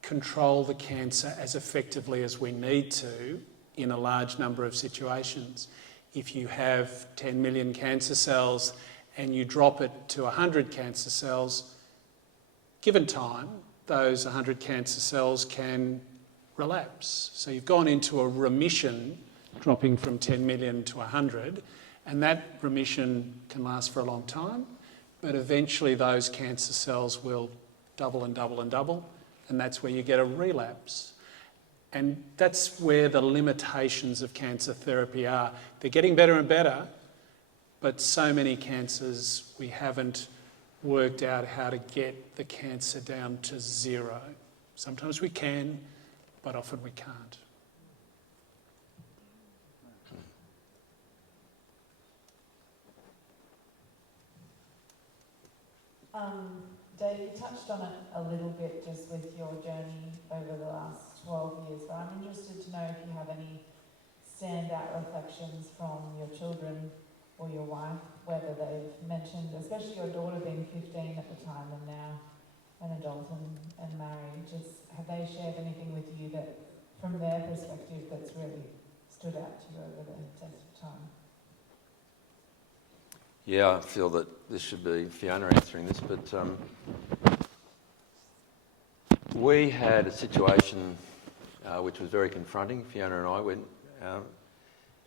control the cancer as effectively as we need to in a large number of situations. If you have 10 million cancer cells and you drop it to 100 cancer cells, given time, those 100 cancer cells can relapse. So you've gone into a remission, dropping from 10 million to 100, and that remission can last for a long time, but eventually those cancer cells will double and double and double, and that's where you get a relapse. And that's where the limitations of cancer therapy are. They're getting better and better, but so many cancers we haven't worked out how to get the cancer down to zero. Sometimes we can, but often we can't. Dave, you touched on it a little bit just with your journey over the last 12 years, but I'm interested to know if you have any standout reflections from your children or your wife, whether they've mentioned, especially your daughter being 15 at the time and now an adult and married, just have they shared anything with you that, from their perspective, that's really stood out to you over the test of time? Yeah, I feel that this should be Fiona answering this, but we had a situation which was very confronting. Fiona and I went.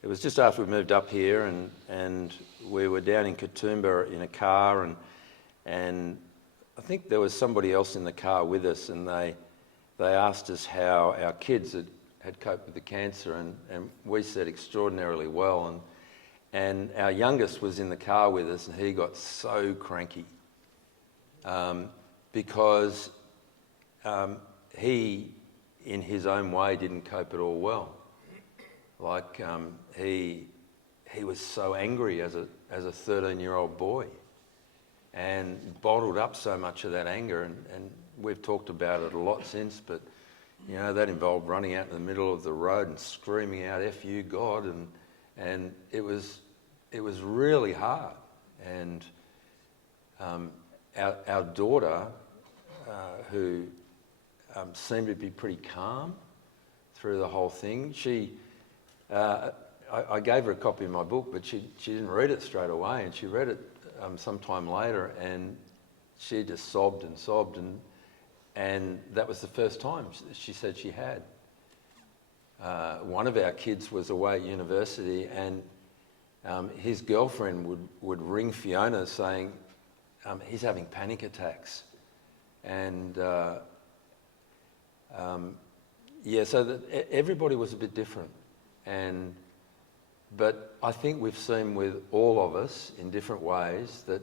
It was just after we moved up here, and we were down in Katoomba in a car, and I think there was somebody else in the car with us, and they asked us how our kids had coped with the cancer, and we said extraordinarily well. And our youngest was in the car with us, and he got so cranky because he, in his own way, didn't cope at all well. Like he was so angry as a 13-year-old boy, and bottled up so much of that anger. And we've talked about it a lot since, but that involved running out in the middle of the road and screaming out "F you, God!" and it was really hard. And our daughter, who seemed to be pretty calm through the whole thing, I gave her a copy of my book, but she didn't read it straight away, and she read it sometime later, and she just sobbed and sobbed, and that was the first time she said she had. One of our kids was away at university, and his girlfriend would ring Fiona saying, he's having panic attacks. And so that everybody was a bit different. But I think we've seen with all of us in different ways that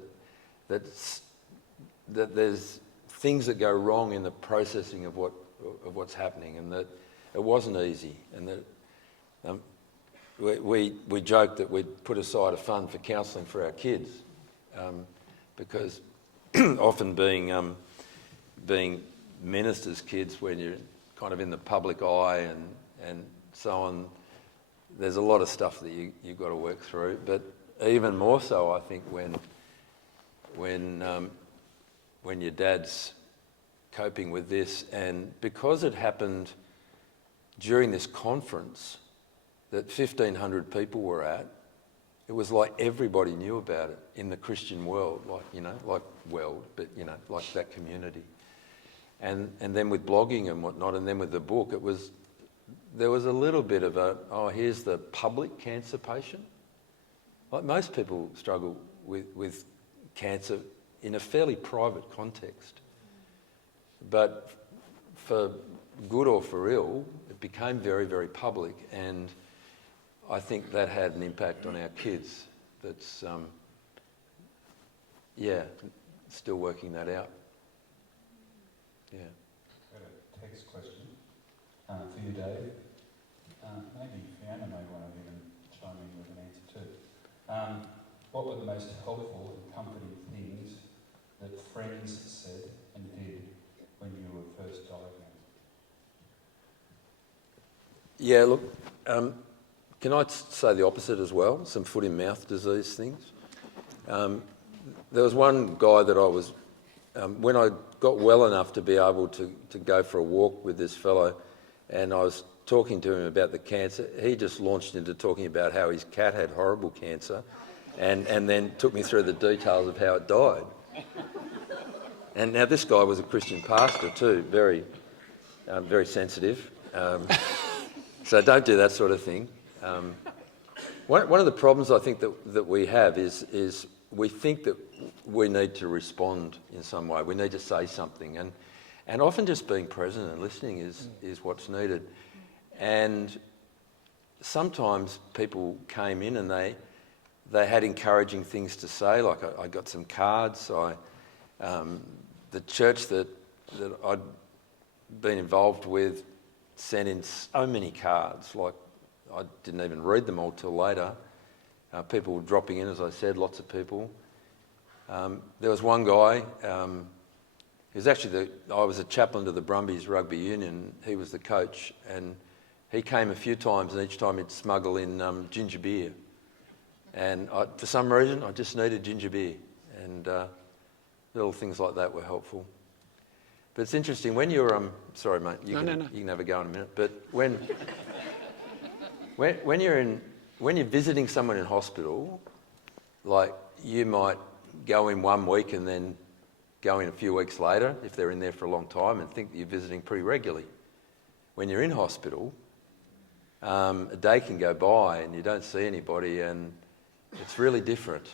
there's things that go wrong in the processing of what's happening, and that it wasn't easy, and that we joked that we'd put aside a fund for counselling for our kids because often being ministers' kids when you're kind of in the public eye and so on, there's a lot of stuff that you've got to work through. But even more so, I think, when your dad's coping with this, and because it happened during this conference that 1,500 people were at, it was like everybody knew about it in the Christian world, like that community. And then with blogging and whatnot, and then with the book, there was a little bit of here's the public cancer patient. Like most people struggle with cancer in a fairly private context. But for good or for ill, it became very, very public, and I think that had an impact on our kids. That's, still working that out. Yeah. I've got a text question for you, Dave. Maybe Fiona may want to even chime in with an answer too. What were the most helpful and comforting things that friends said and did when you were first diagnosed? Yeah, look, can I say the opposite as well? Some foot and mouth disease things. There was one guy that I was, when I got well enough to be able to go for a walk with this fellow, and I was talking to him about the cancer, he just launched into talking about how his cat had horrible cancer, and then took me through the details of how it died. And now this guy was a Christian pastor too, very sensitive. So don't do that sort of thing. One of the problems I think that we have is we think that we need to respond in some way. We need to say something, and often just being present and listening is what's needed. And sometimes people came in and they had encouraging things to say. Like I got some cards. The church that I'd been involved with sent in so many cards. Like I didn't even read them all till later. People were dropping in, as I said, lots of people. There was one guy, he was actually I was a chaplain to the Brumbies Rugby Union. He was the coach, and he came a few times, and each time he'd smuggle in ginger beer. And for some reason, I just needed ginger beer, and little things like that were helpful. But it's interesting, when you're... sorry, mate, you can have a go in a minute. But when you're visiting someone in hospital, like you might go in 1 week and then go in a few weeks later, if they're in there for a long time, and think that you're visiting pretty regularly. When you're in hospital, a day can go by and you don't see anybody, and it's really different.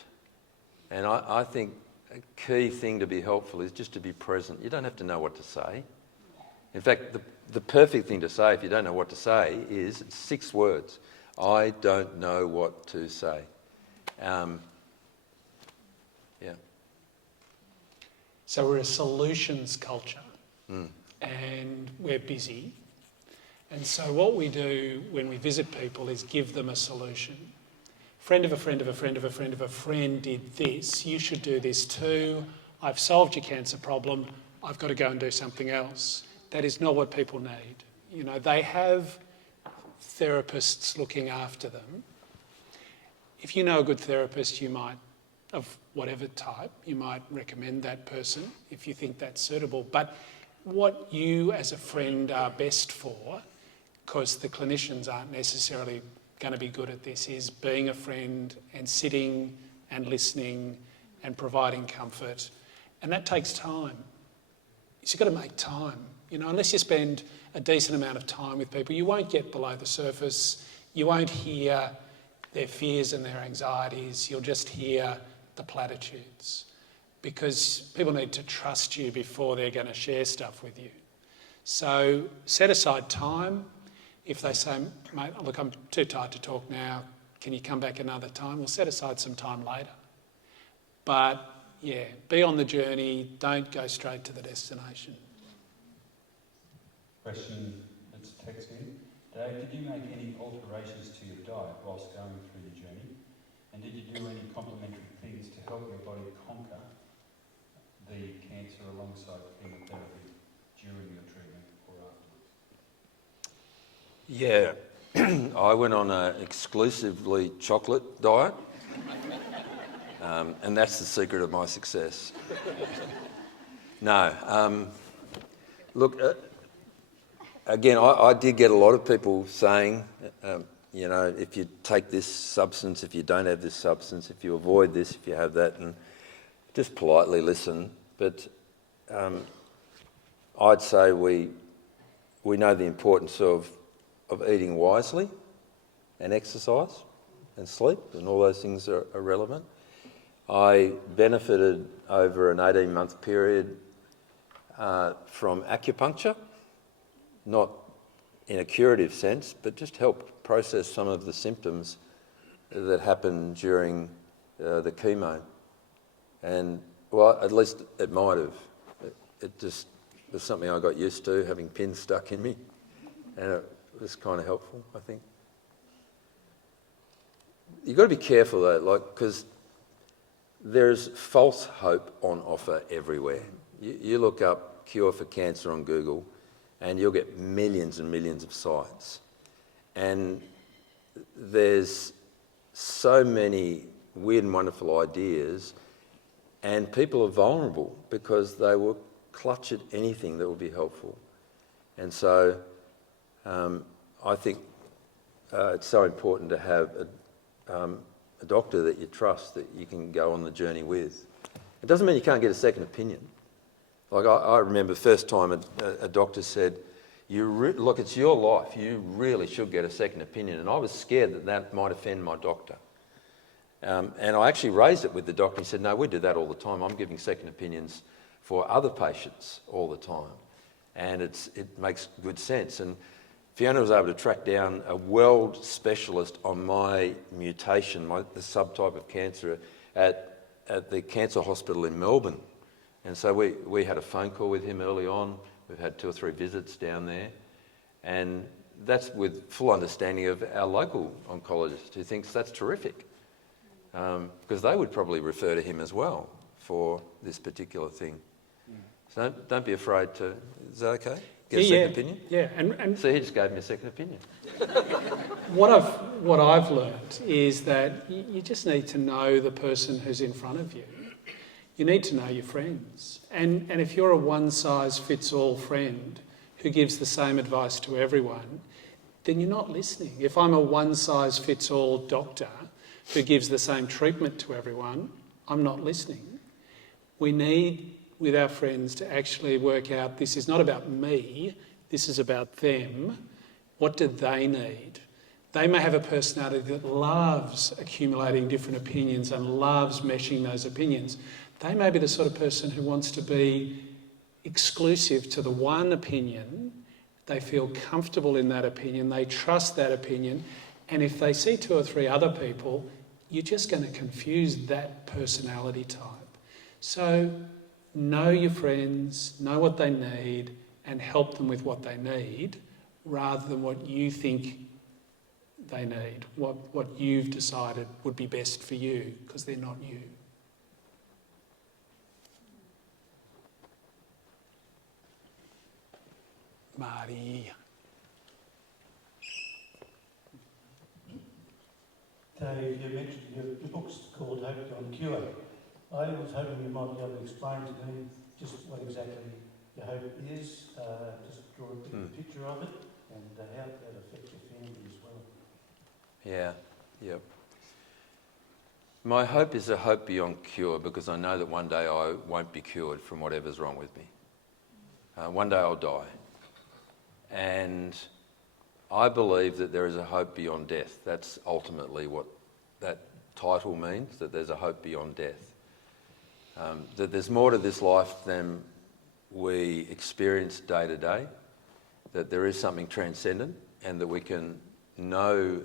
And I think a key thing to be helpful is just to be present. You don't have to know what to say. In fact, the perfect thing to say if you don't know what to say is 6 words. I don't know what to say. So we're a solutions culture, and we're busy. And so what we do when we visit people is give them a solution. Friend of a friend of a friend of a friend of a friend did this. You should do this too. I've solved your cancer problem. I've got to go and do something else. That is not what people need. You know, they have therapists looking after them. If you know a good therapist, you might, of whatever type, you might recommend that person if you think that's suitable. But what you as a friend are best for, because the clinicians aren't necessarily going to be good at this, is being a friend and sitting and listening and providing comfort. And that takes time. You've got to make time. You know, unless you spend a decent amount of time with people, you won't get below the surface. You won't hear their fears and their anxieties. You'll just hear the platitudes, because people need to trust you before they're going to share stuff with you. So set aside time. If they say, mate, look, I'm too tired to talk now, can you come back another time? We'll set aside some time later. But yeah, be on the journey, don't go straight to the destination. Question that's texting. Dave, did you make any alterations to your diet whilst going through the journey? And did you do any complementary things to help your body conquer Yeah, I went on an exclusively chocolate diet, and that's the secret of my success. No, look, again, I did get a lot of people saying, you know, if you take this substance, if you don't have this substance, if you avoid this, if you have that, and just politely listen. But I'd say we know the importance of eating wisely and exercise and sleep, and all those things are relevant. I benefited over an 18-month period from acupuncture, not in a curative sense, but just help process some of the symptoms that happened during the chemo. And, well, at least it might have. It just was something I got used to, having pins stuck in me, and it was kind of helpful, I think. You've got to be careful though, like, because there's false hope on offer everywhere. You look up cure for cancer on Google and you'll get millions and millions of sites. And there's so many weird and wonderful ideas, and people are vulnerable because they will clutch at anything that will be helpful. And so I think it's so important to have a doctor that you trust, that you can go on the journey with. It doesn't mean you can't get a second opinion. Like I remember the first time a doctor said, look, it's your life, you really should get a second opinion. And I was scared that that might offend my doctor. And I actually raised it with the doctor. He said, no, we do that all the time. I'm giving second opinions for other patients all the time. And it makes good sense. And Fiona was able to track down a world specialist on my mutation, the subtype of cancer, at the cancer hospital in Melbourne. And so we had a phone call with him early on. We've had 2 or 3 visits down there. And that's with full understanding of our local oncologist, who thinks that's terrific. Because they would probably refer to him as well for this particular thing. So don't be afraid to... Is that okay? Get a second opinion? Yeah, and So he just gave me a second opinion. what I've learned is that you just need to know the person who's in front of you. You need to know your friends. And if you're a one-size-fits-all friend who gives the same advice to everyone, then you're not listening. If I'm a one-size-fits-all doctor who gives the same treatment to everyone, I'm not listening. We need, with our friends, to actually work out, this is not about me, this is about them. What do they need? They may have a personality that loves accumulating different opinions and loves meshing those opinions. They may be the sort of person who wants to be exclusive to the one opinion. They feel comfortable in that opinion, they trust that opinion, and if they see 2 or 3 other people, you're just going to confuse that personality type. So know your friends, know what they need, and help them with what they need, rather than what you think they need, what you've decided would be best for you, because they're not you. Marty. Dave, you mentioned your book's called Hope Beyond Cure. I was hoping you might be able to explain to me just what exactly your hope is, just draw a bit of a picture of it, and how that affects your family as well. Yeah, yep. My hope is a hope beyond cure, because I know that one day I won't be cured from whatever's wrong with me. One day I'll die. And I believe that there is a hope beyond death. That's ultimately what that title means, that there's a hope beyond death. That there's more to this life than we experience day to day, that there is something transcendent, and that we can know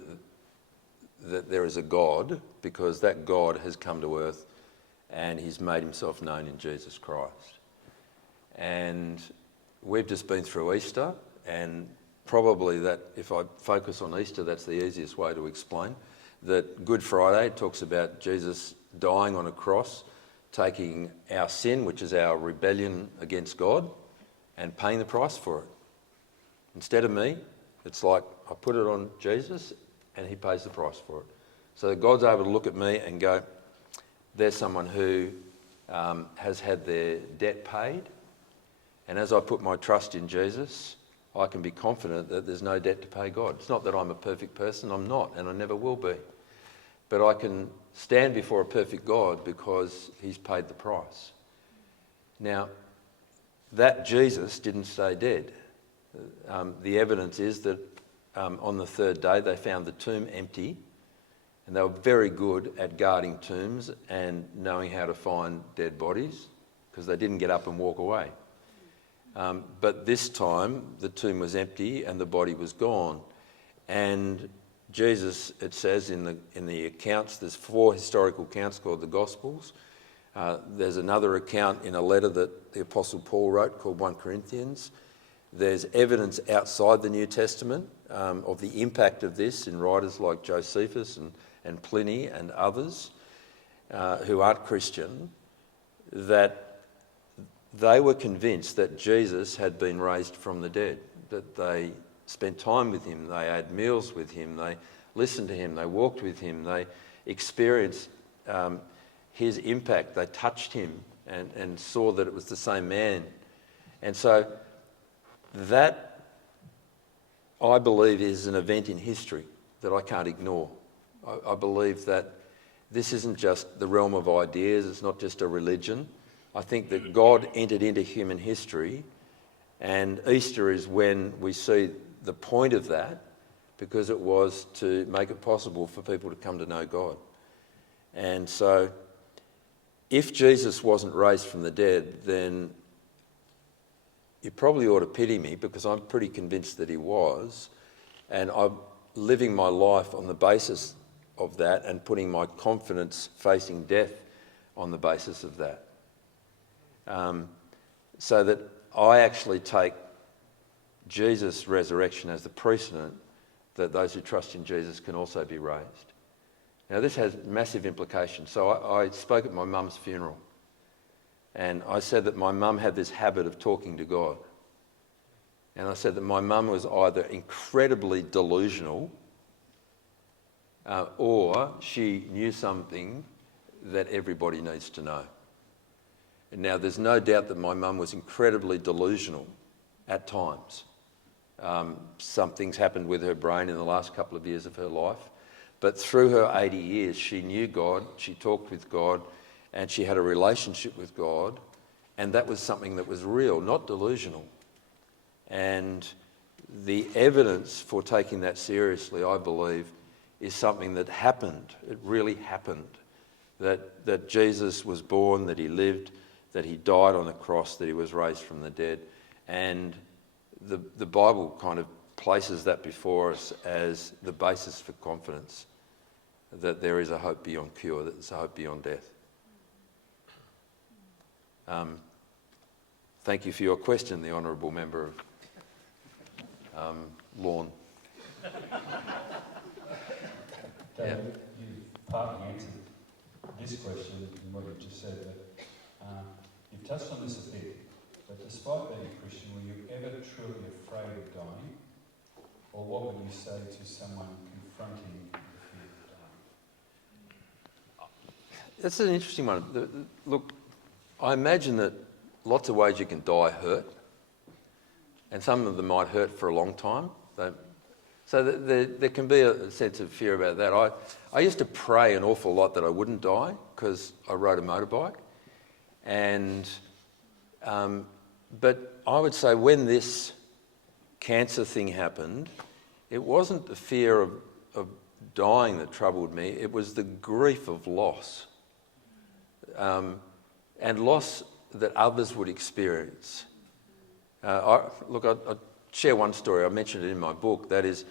that there is a God, because that God has come to earth and he's made himself known in Jesus Christ. And we've just been through Easter, and probably that, if I focus on Easter, that's the easiest way to explain. That Good Friday talks about Jesus dying on a cross, taking our sin, which is our rebellion against God, and paying the price for it. Instead of me, It's like I put it on Jesus and he pays the price for it. So that God's able to look at me and go, there's someone who has had their debt paid, and as I put my trust in Jesus, I can be confident that there's no debt to pay God. It's not that I'm a perfect person, I'm not, and I never will be. But I can stand before a perfect God because he's paid the price. Now, that Jesus didn't stay dead. The evidence is that on the third day they found the tomb empty, and they were very good at guarding tombs and knowing how to find dead bodies because they didn't get up and walk away. But this time the tomb was empty and the body was gone. And Jesus, it says in the accounts, there's 4 historical accounts called the Gospels. There's another account in a letter that the Apostle Paul wrote called 1 Corinthians. There's evidence outside the New Testament of the impact of this in writers like Josephus and Pliny and others who aren't Christian, that they were convinced that Jesus had been raised from the dead, that they spent time with him, they had meals with him, they listened to him, they walked with him, they experienced his impact, they touched him and saw that it was the same man. And so that, I believe, is an event in history that I can't ignore. I believe that this isn't just the realm of ideas, it's not just a religion. I think that God entered into human history, and Easter is when we see the point of that, because it was to make it possible for people to come to know God. And so if Jesus wasn't raised from the dead, then you probably ought to pity me, because I'm pretty convinced that he was, and I'm living my life on the basis of that and putting my confidence facing death on the basis of that. So that I actually take Jesus' resurrection as the precedent that those who trust in Jesus can also be raised. Now, this has massive implications. So I spoke at my mum's funeral, and I said that my mum had this habit of talking to God. And I said that my mum was either incredibly delusional or she knew something that everybody needs to know. And now, there's no doubt that my mum was incredibly delusional at times. Some things happened with her brain in the last couple of years of her life. But through her 80 years, she knew God, she talked with God, and she had a relationship with God. And that was something that was real, not delusional. And the evidence for taking that seriously, I believe, is something that happened. It really happened. That Jesus was born, that he lived, that he died on the cross, that he was raised from the dead. And the Bible kind of places that before us as the basis for confidence, that there is a hope beyond cure, that there's a hope beyond death. Thank you for your question, the Honourable Member of Lorne. David, you've partly answered this question in what you've just said, but you've touched on this a bit. But despite being a Christian, were you ever truly afraid of dying? Or what would you say to someone confronting the fear of dying? That's an interesting one. Look, I imagine that lots of ways you can die hurt, and some of them might hurt for a long time. So there can be a sense of fear about that. I used to pray an awful lot that I wouldn't die because I rode a motorbike. But I would say when this cancer thing happened, it wasn't the fear of dying that troubled me, it was the grief of loss. And loss that others would experience. I'll share one story. I mentioned it in my book. That is,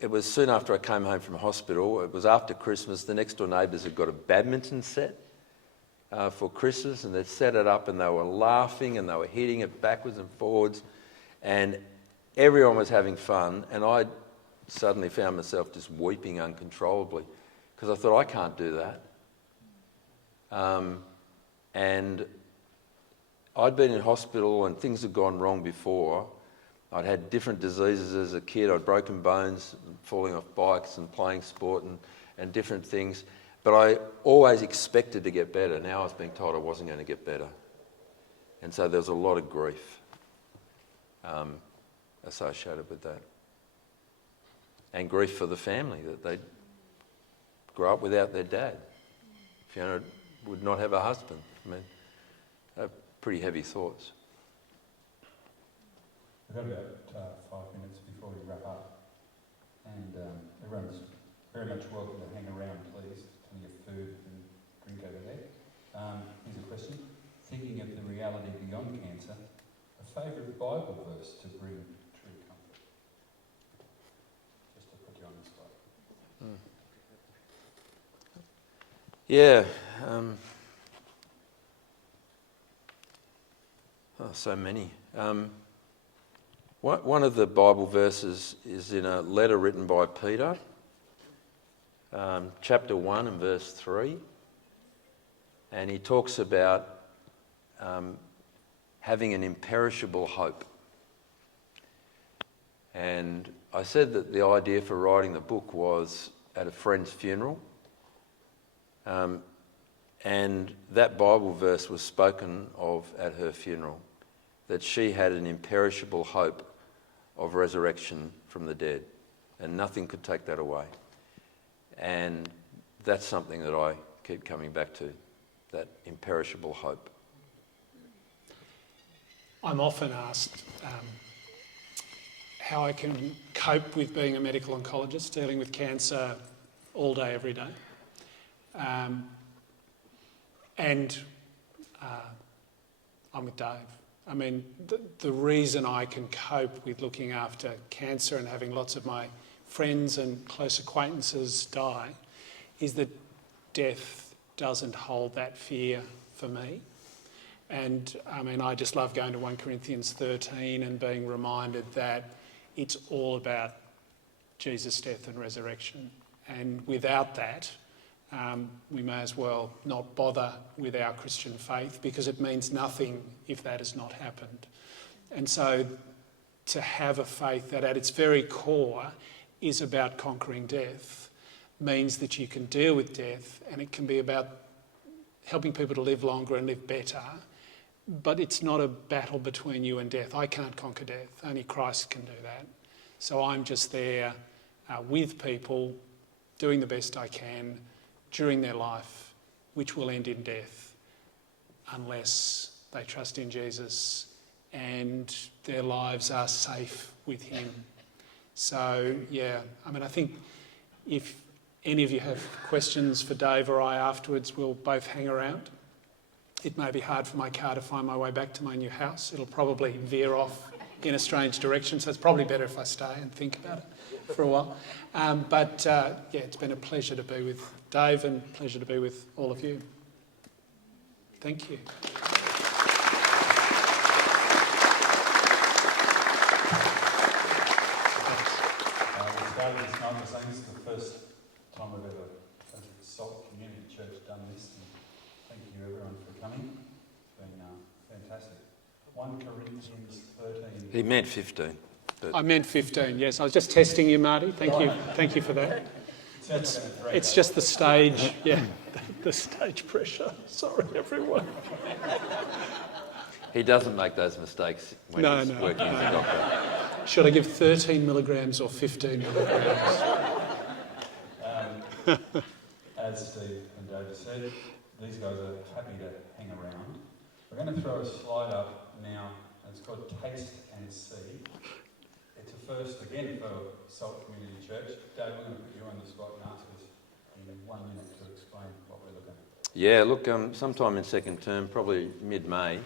it was soon after I came home from hospital. It was after Christmas. The next door neighbours had got a badminton set for Christmas, and they'd set it up, and they were laughing and they were hitting it backwards and forwards, and everyone was having fun. And I suddenly found myself just weeping uncontrollably because I thought, I can't do that. And I'd been in hospital and things had gone wrong before, I'd had different diseases as a kid. I'd broken bones, falling off bikes and playing sport and different things. But I always expected to get better. Now I was being told I wasn't going to get better. And so there was a lot of grief associated with that. And grief for the family, that they grew up without their dad. Fiona would not have a husband. I mean, pretty heavy thoughts. We've got about 5 minutes before we wrap up, and everyone's very much welcome to hang around, please. Plenty of food and drink over there. Here's a question. Thinking of the reality beyond cancer, a favourite Bible verse to bring true comfort? Just to put you on the spot. Yeah. So many. One of the Bible verses is in a letter written by Peter, chapter 1 and verse 3. And he talks about having an imperishable hope. And I said that the idea for writing the book was at a friend's funeral. And that Bible verse was spoken of at her funeral, that she had an imperishable hope of resurrection from the dead, and nothing could take that away. And that's something that I keep coming back to, that imperishable hope. I'm often asked how I can cope with being a medical oncologist, dealing with cancer all day, every day. And I'm with Dave. I mean, the reason I can cope with looking after cancer and having lots of my friends and close acquaintances die is that death doesn't hold that fear for me. And I mean, I just love going to 1 Corinthians 13 and being reminded that it's all about Jesus' death and resurrection. And without that, we may as well not bother with our Christian faith, because it means nothing if that has not happened. And so to have a faith that at its very core is about conquering death means that you can deal with death, and it can be about helping people to live longer and live better. But it's not a battle between you and death. I can't conquer death. Only Christ can do that. So I'm just there with people, doing the best I can during their life, which will end in death unless they trust in Jesus and their lives are safe with him. So, yeah, I mean, I think if any of you have questions for Dave or I afterwards, we'll both hang around. It may be hard for my car to find my way back to my new house. It'll probably veer off in a strange direction, so it's probably better if I stay and think about it for a while. Yeah, it's been a pleasure to be with Dave and a pleasure to be with all of you. Thank you. We started this night by saying this is the first time we've ever, as a Salt Community Church, done this. And thank you everyone for coming. It's been fantastic. 1 Corinthians 13. He meant 15. I meant 15, yes. I was just testing you, Marty. Thank you for that. It's just the stage, yeah, the stage pressure. Sorry, everyone. He doesn't make those mistakes when he's working as a doctor. Should I give 13 milligrams or 15 milligrams? As Steve and David said, these guys are happy to hang around. We're going to throw a slide up now. It's called Taste and See. It's a first again for Salt Community Church. Dave, we're going to put you on the spot and ask us in 1 minute to explain what we're looking at. Yeah, look, sometime in second term, probably mid-May,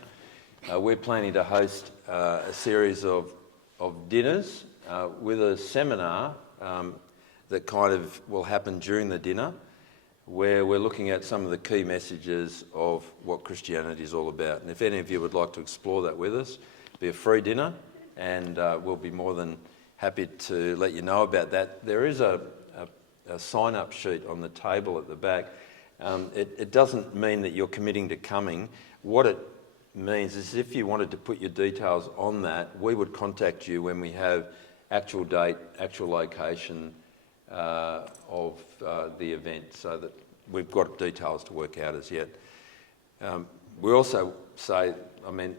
we're planning to host a series of dinners with a seminar that kind of will happen during the dinner, where we're looking at some of the key messages of what Christianity is all about. And if any of you would like to explore that with us, it'll be a free dinner, and we'll be more than happy to let you know about that. There is a sign-up sheet on the table at the back. It doesn't mean that you're committing to coming. What it means is if you wanted to put your details on that, we would contact you when we have actual date, actual location of the event, so that we've got details to work out as yet. We also say, I mean,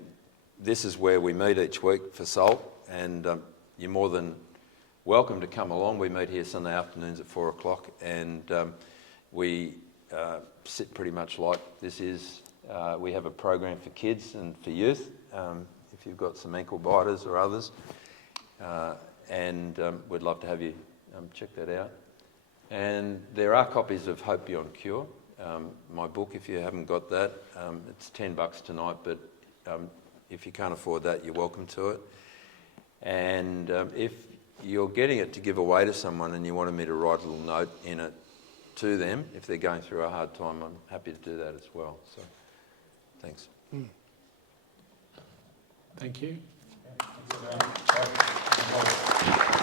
this is where we meet each week for SALT, and you're more than welcome to come along. We meet here Sunday afternoons at 4 o'clock, and we sit pretty much like this is. We have a program for kids and for youth, if you've got some ankle biters or others, and we'd love to have you check that out. And there are copies of Hope Beyond Cure, my book, if you haven't got that. It's $10 tonight, but if you can't afford that, you're welcome to it. And if you're getting it to give away to someone and you wanted me to write a little note in it to them, if they're going through a hard time, I'm happy to do that as well. So, thanks. Thank you. Yeah, thanks, everyone.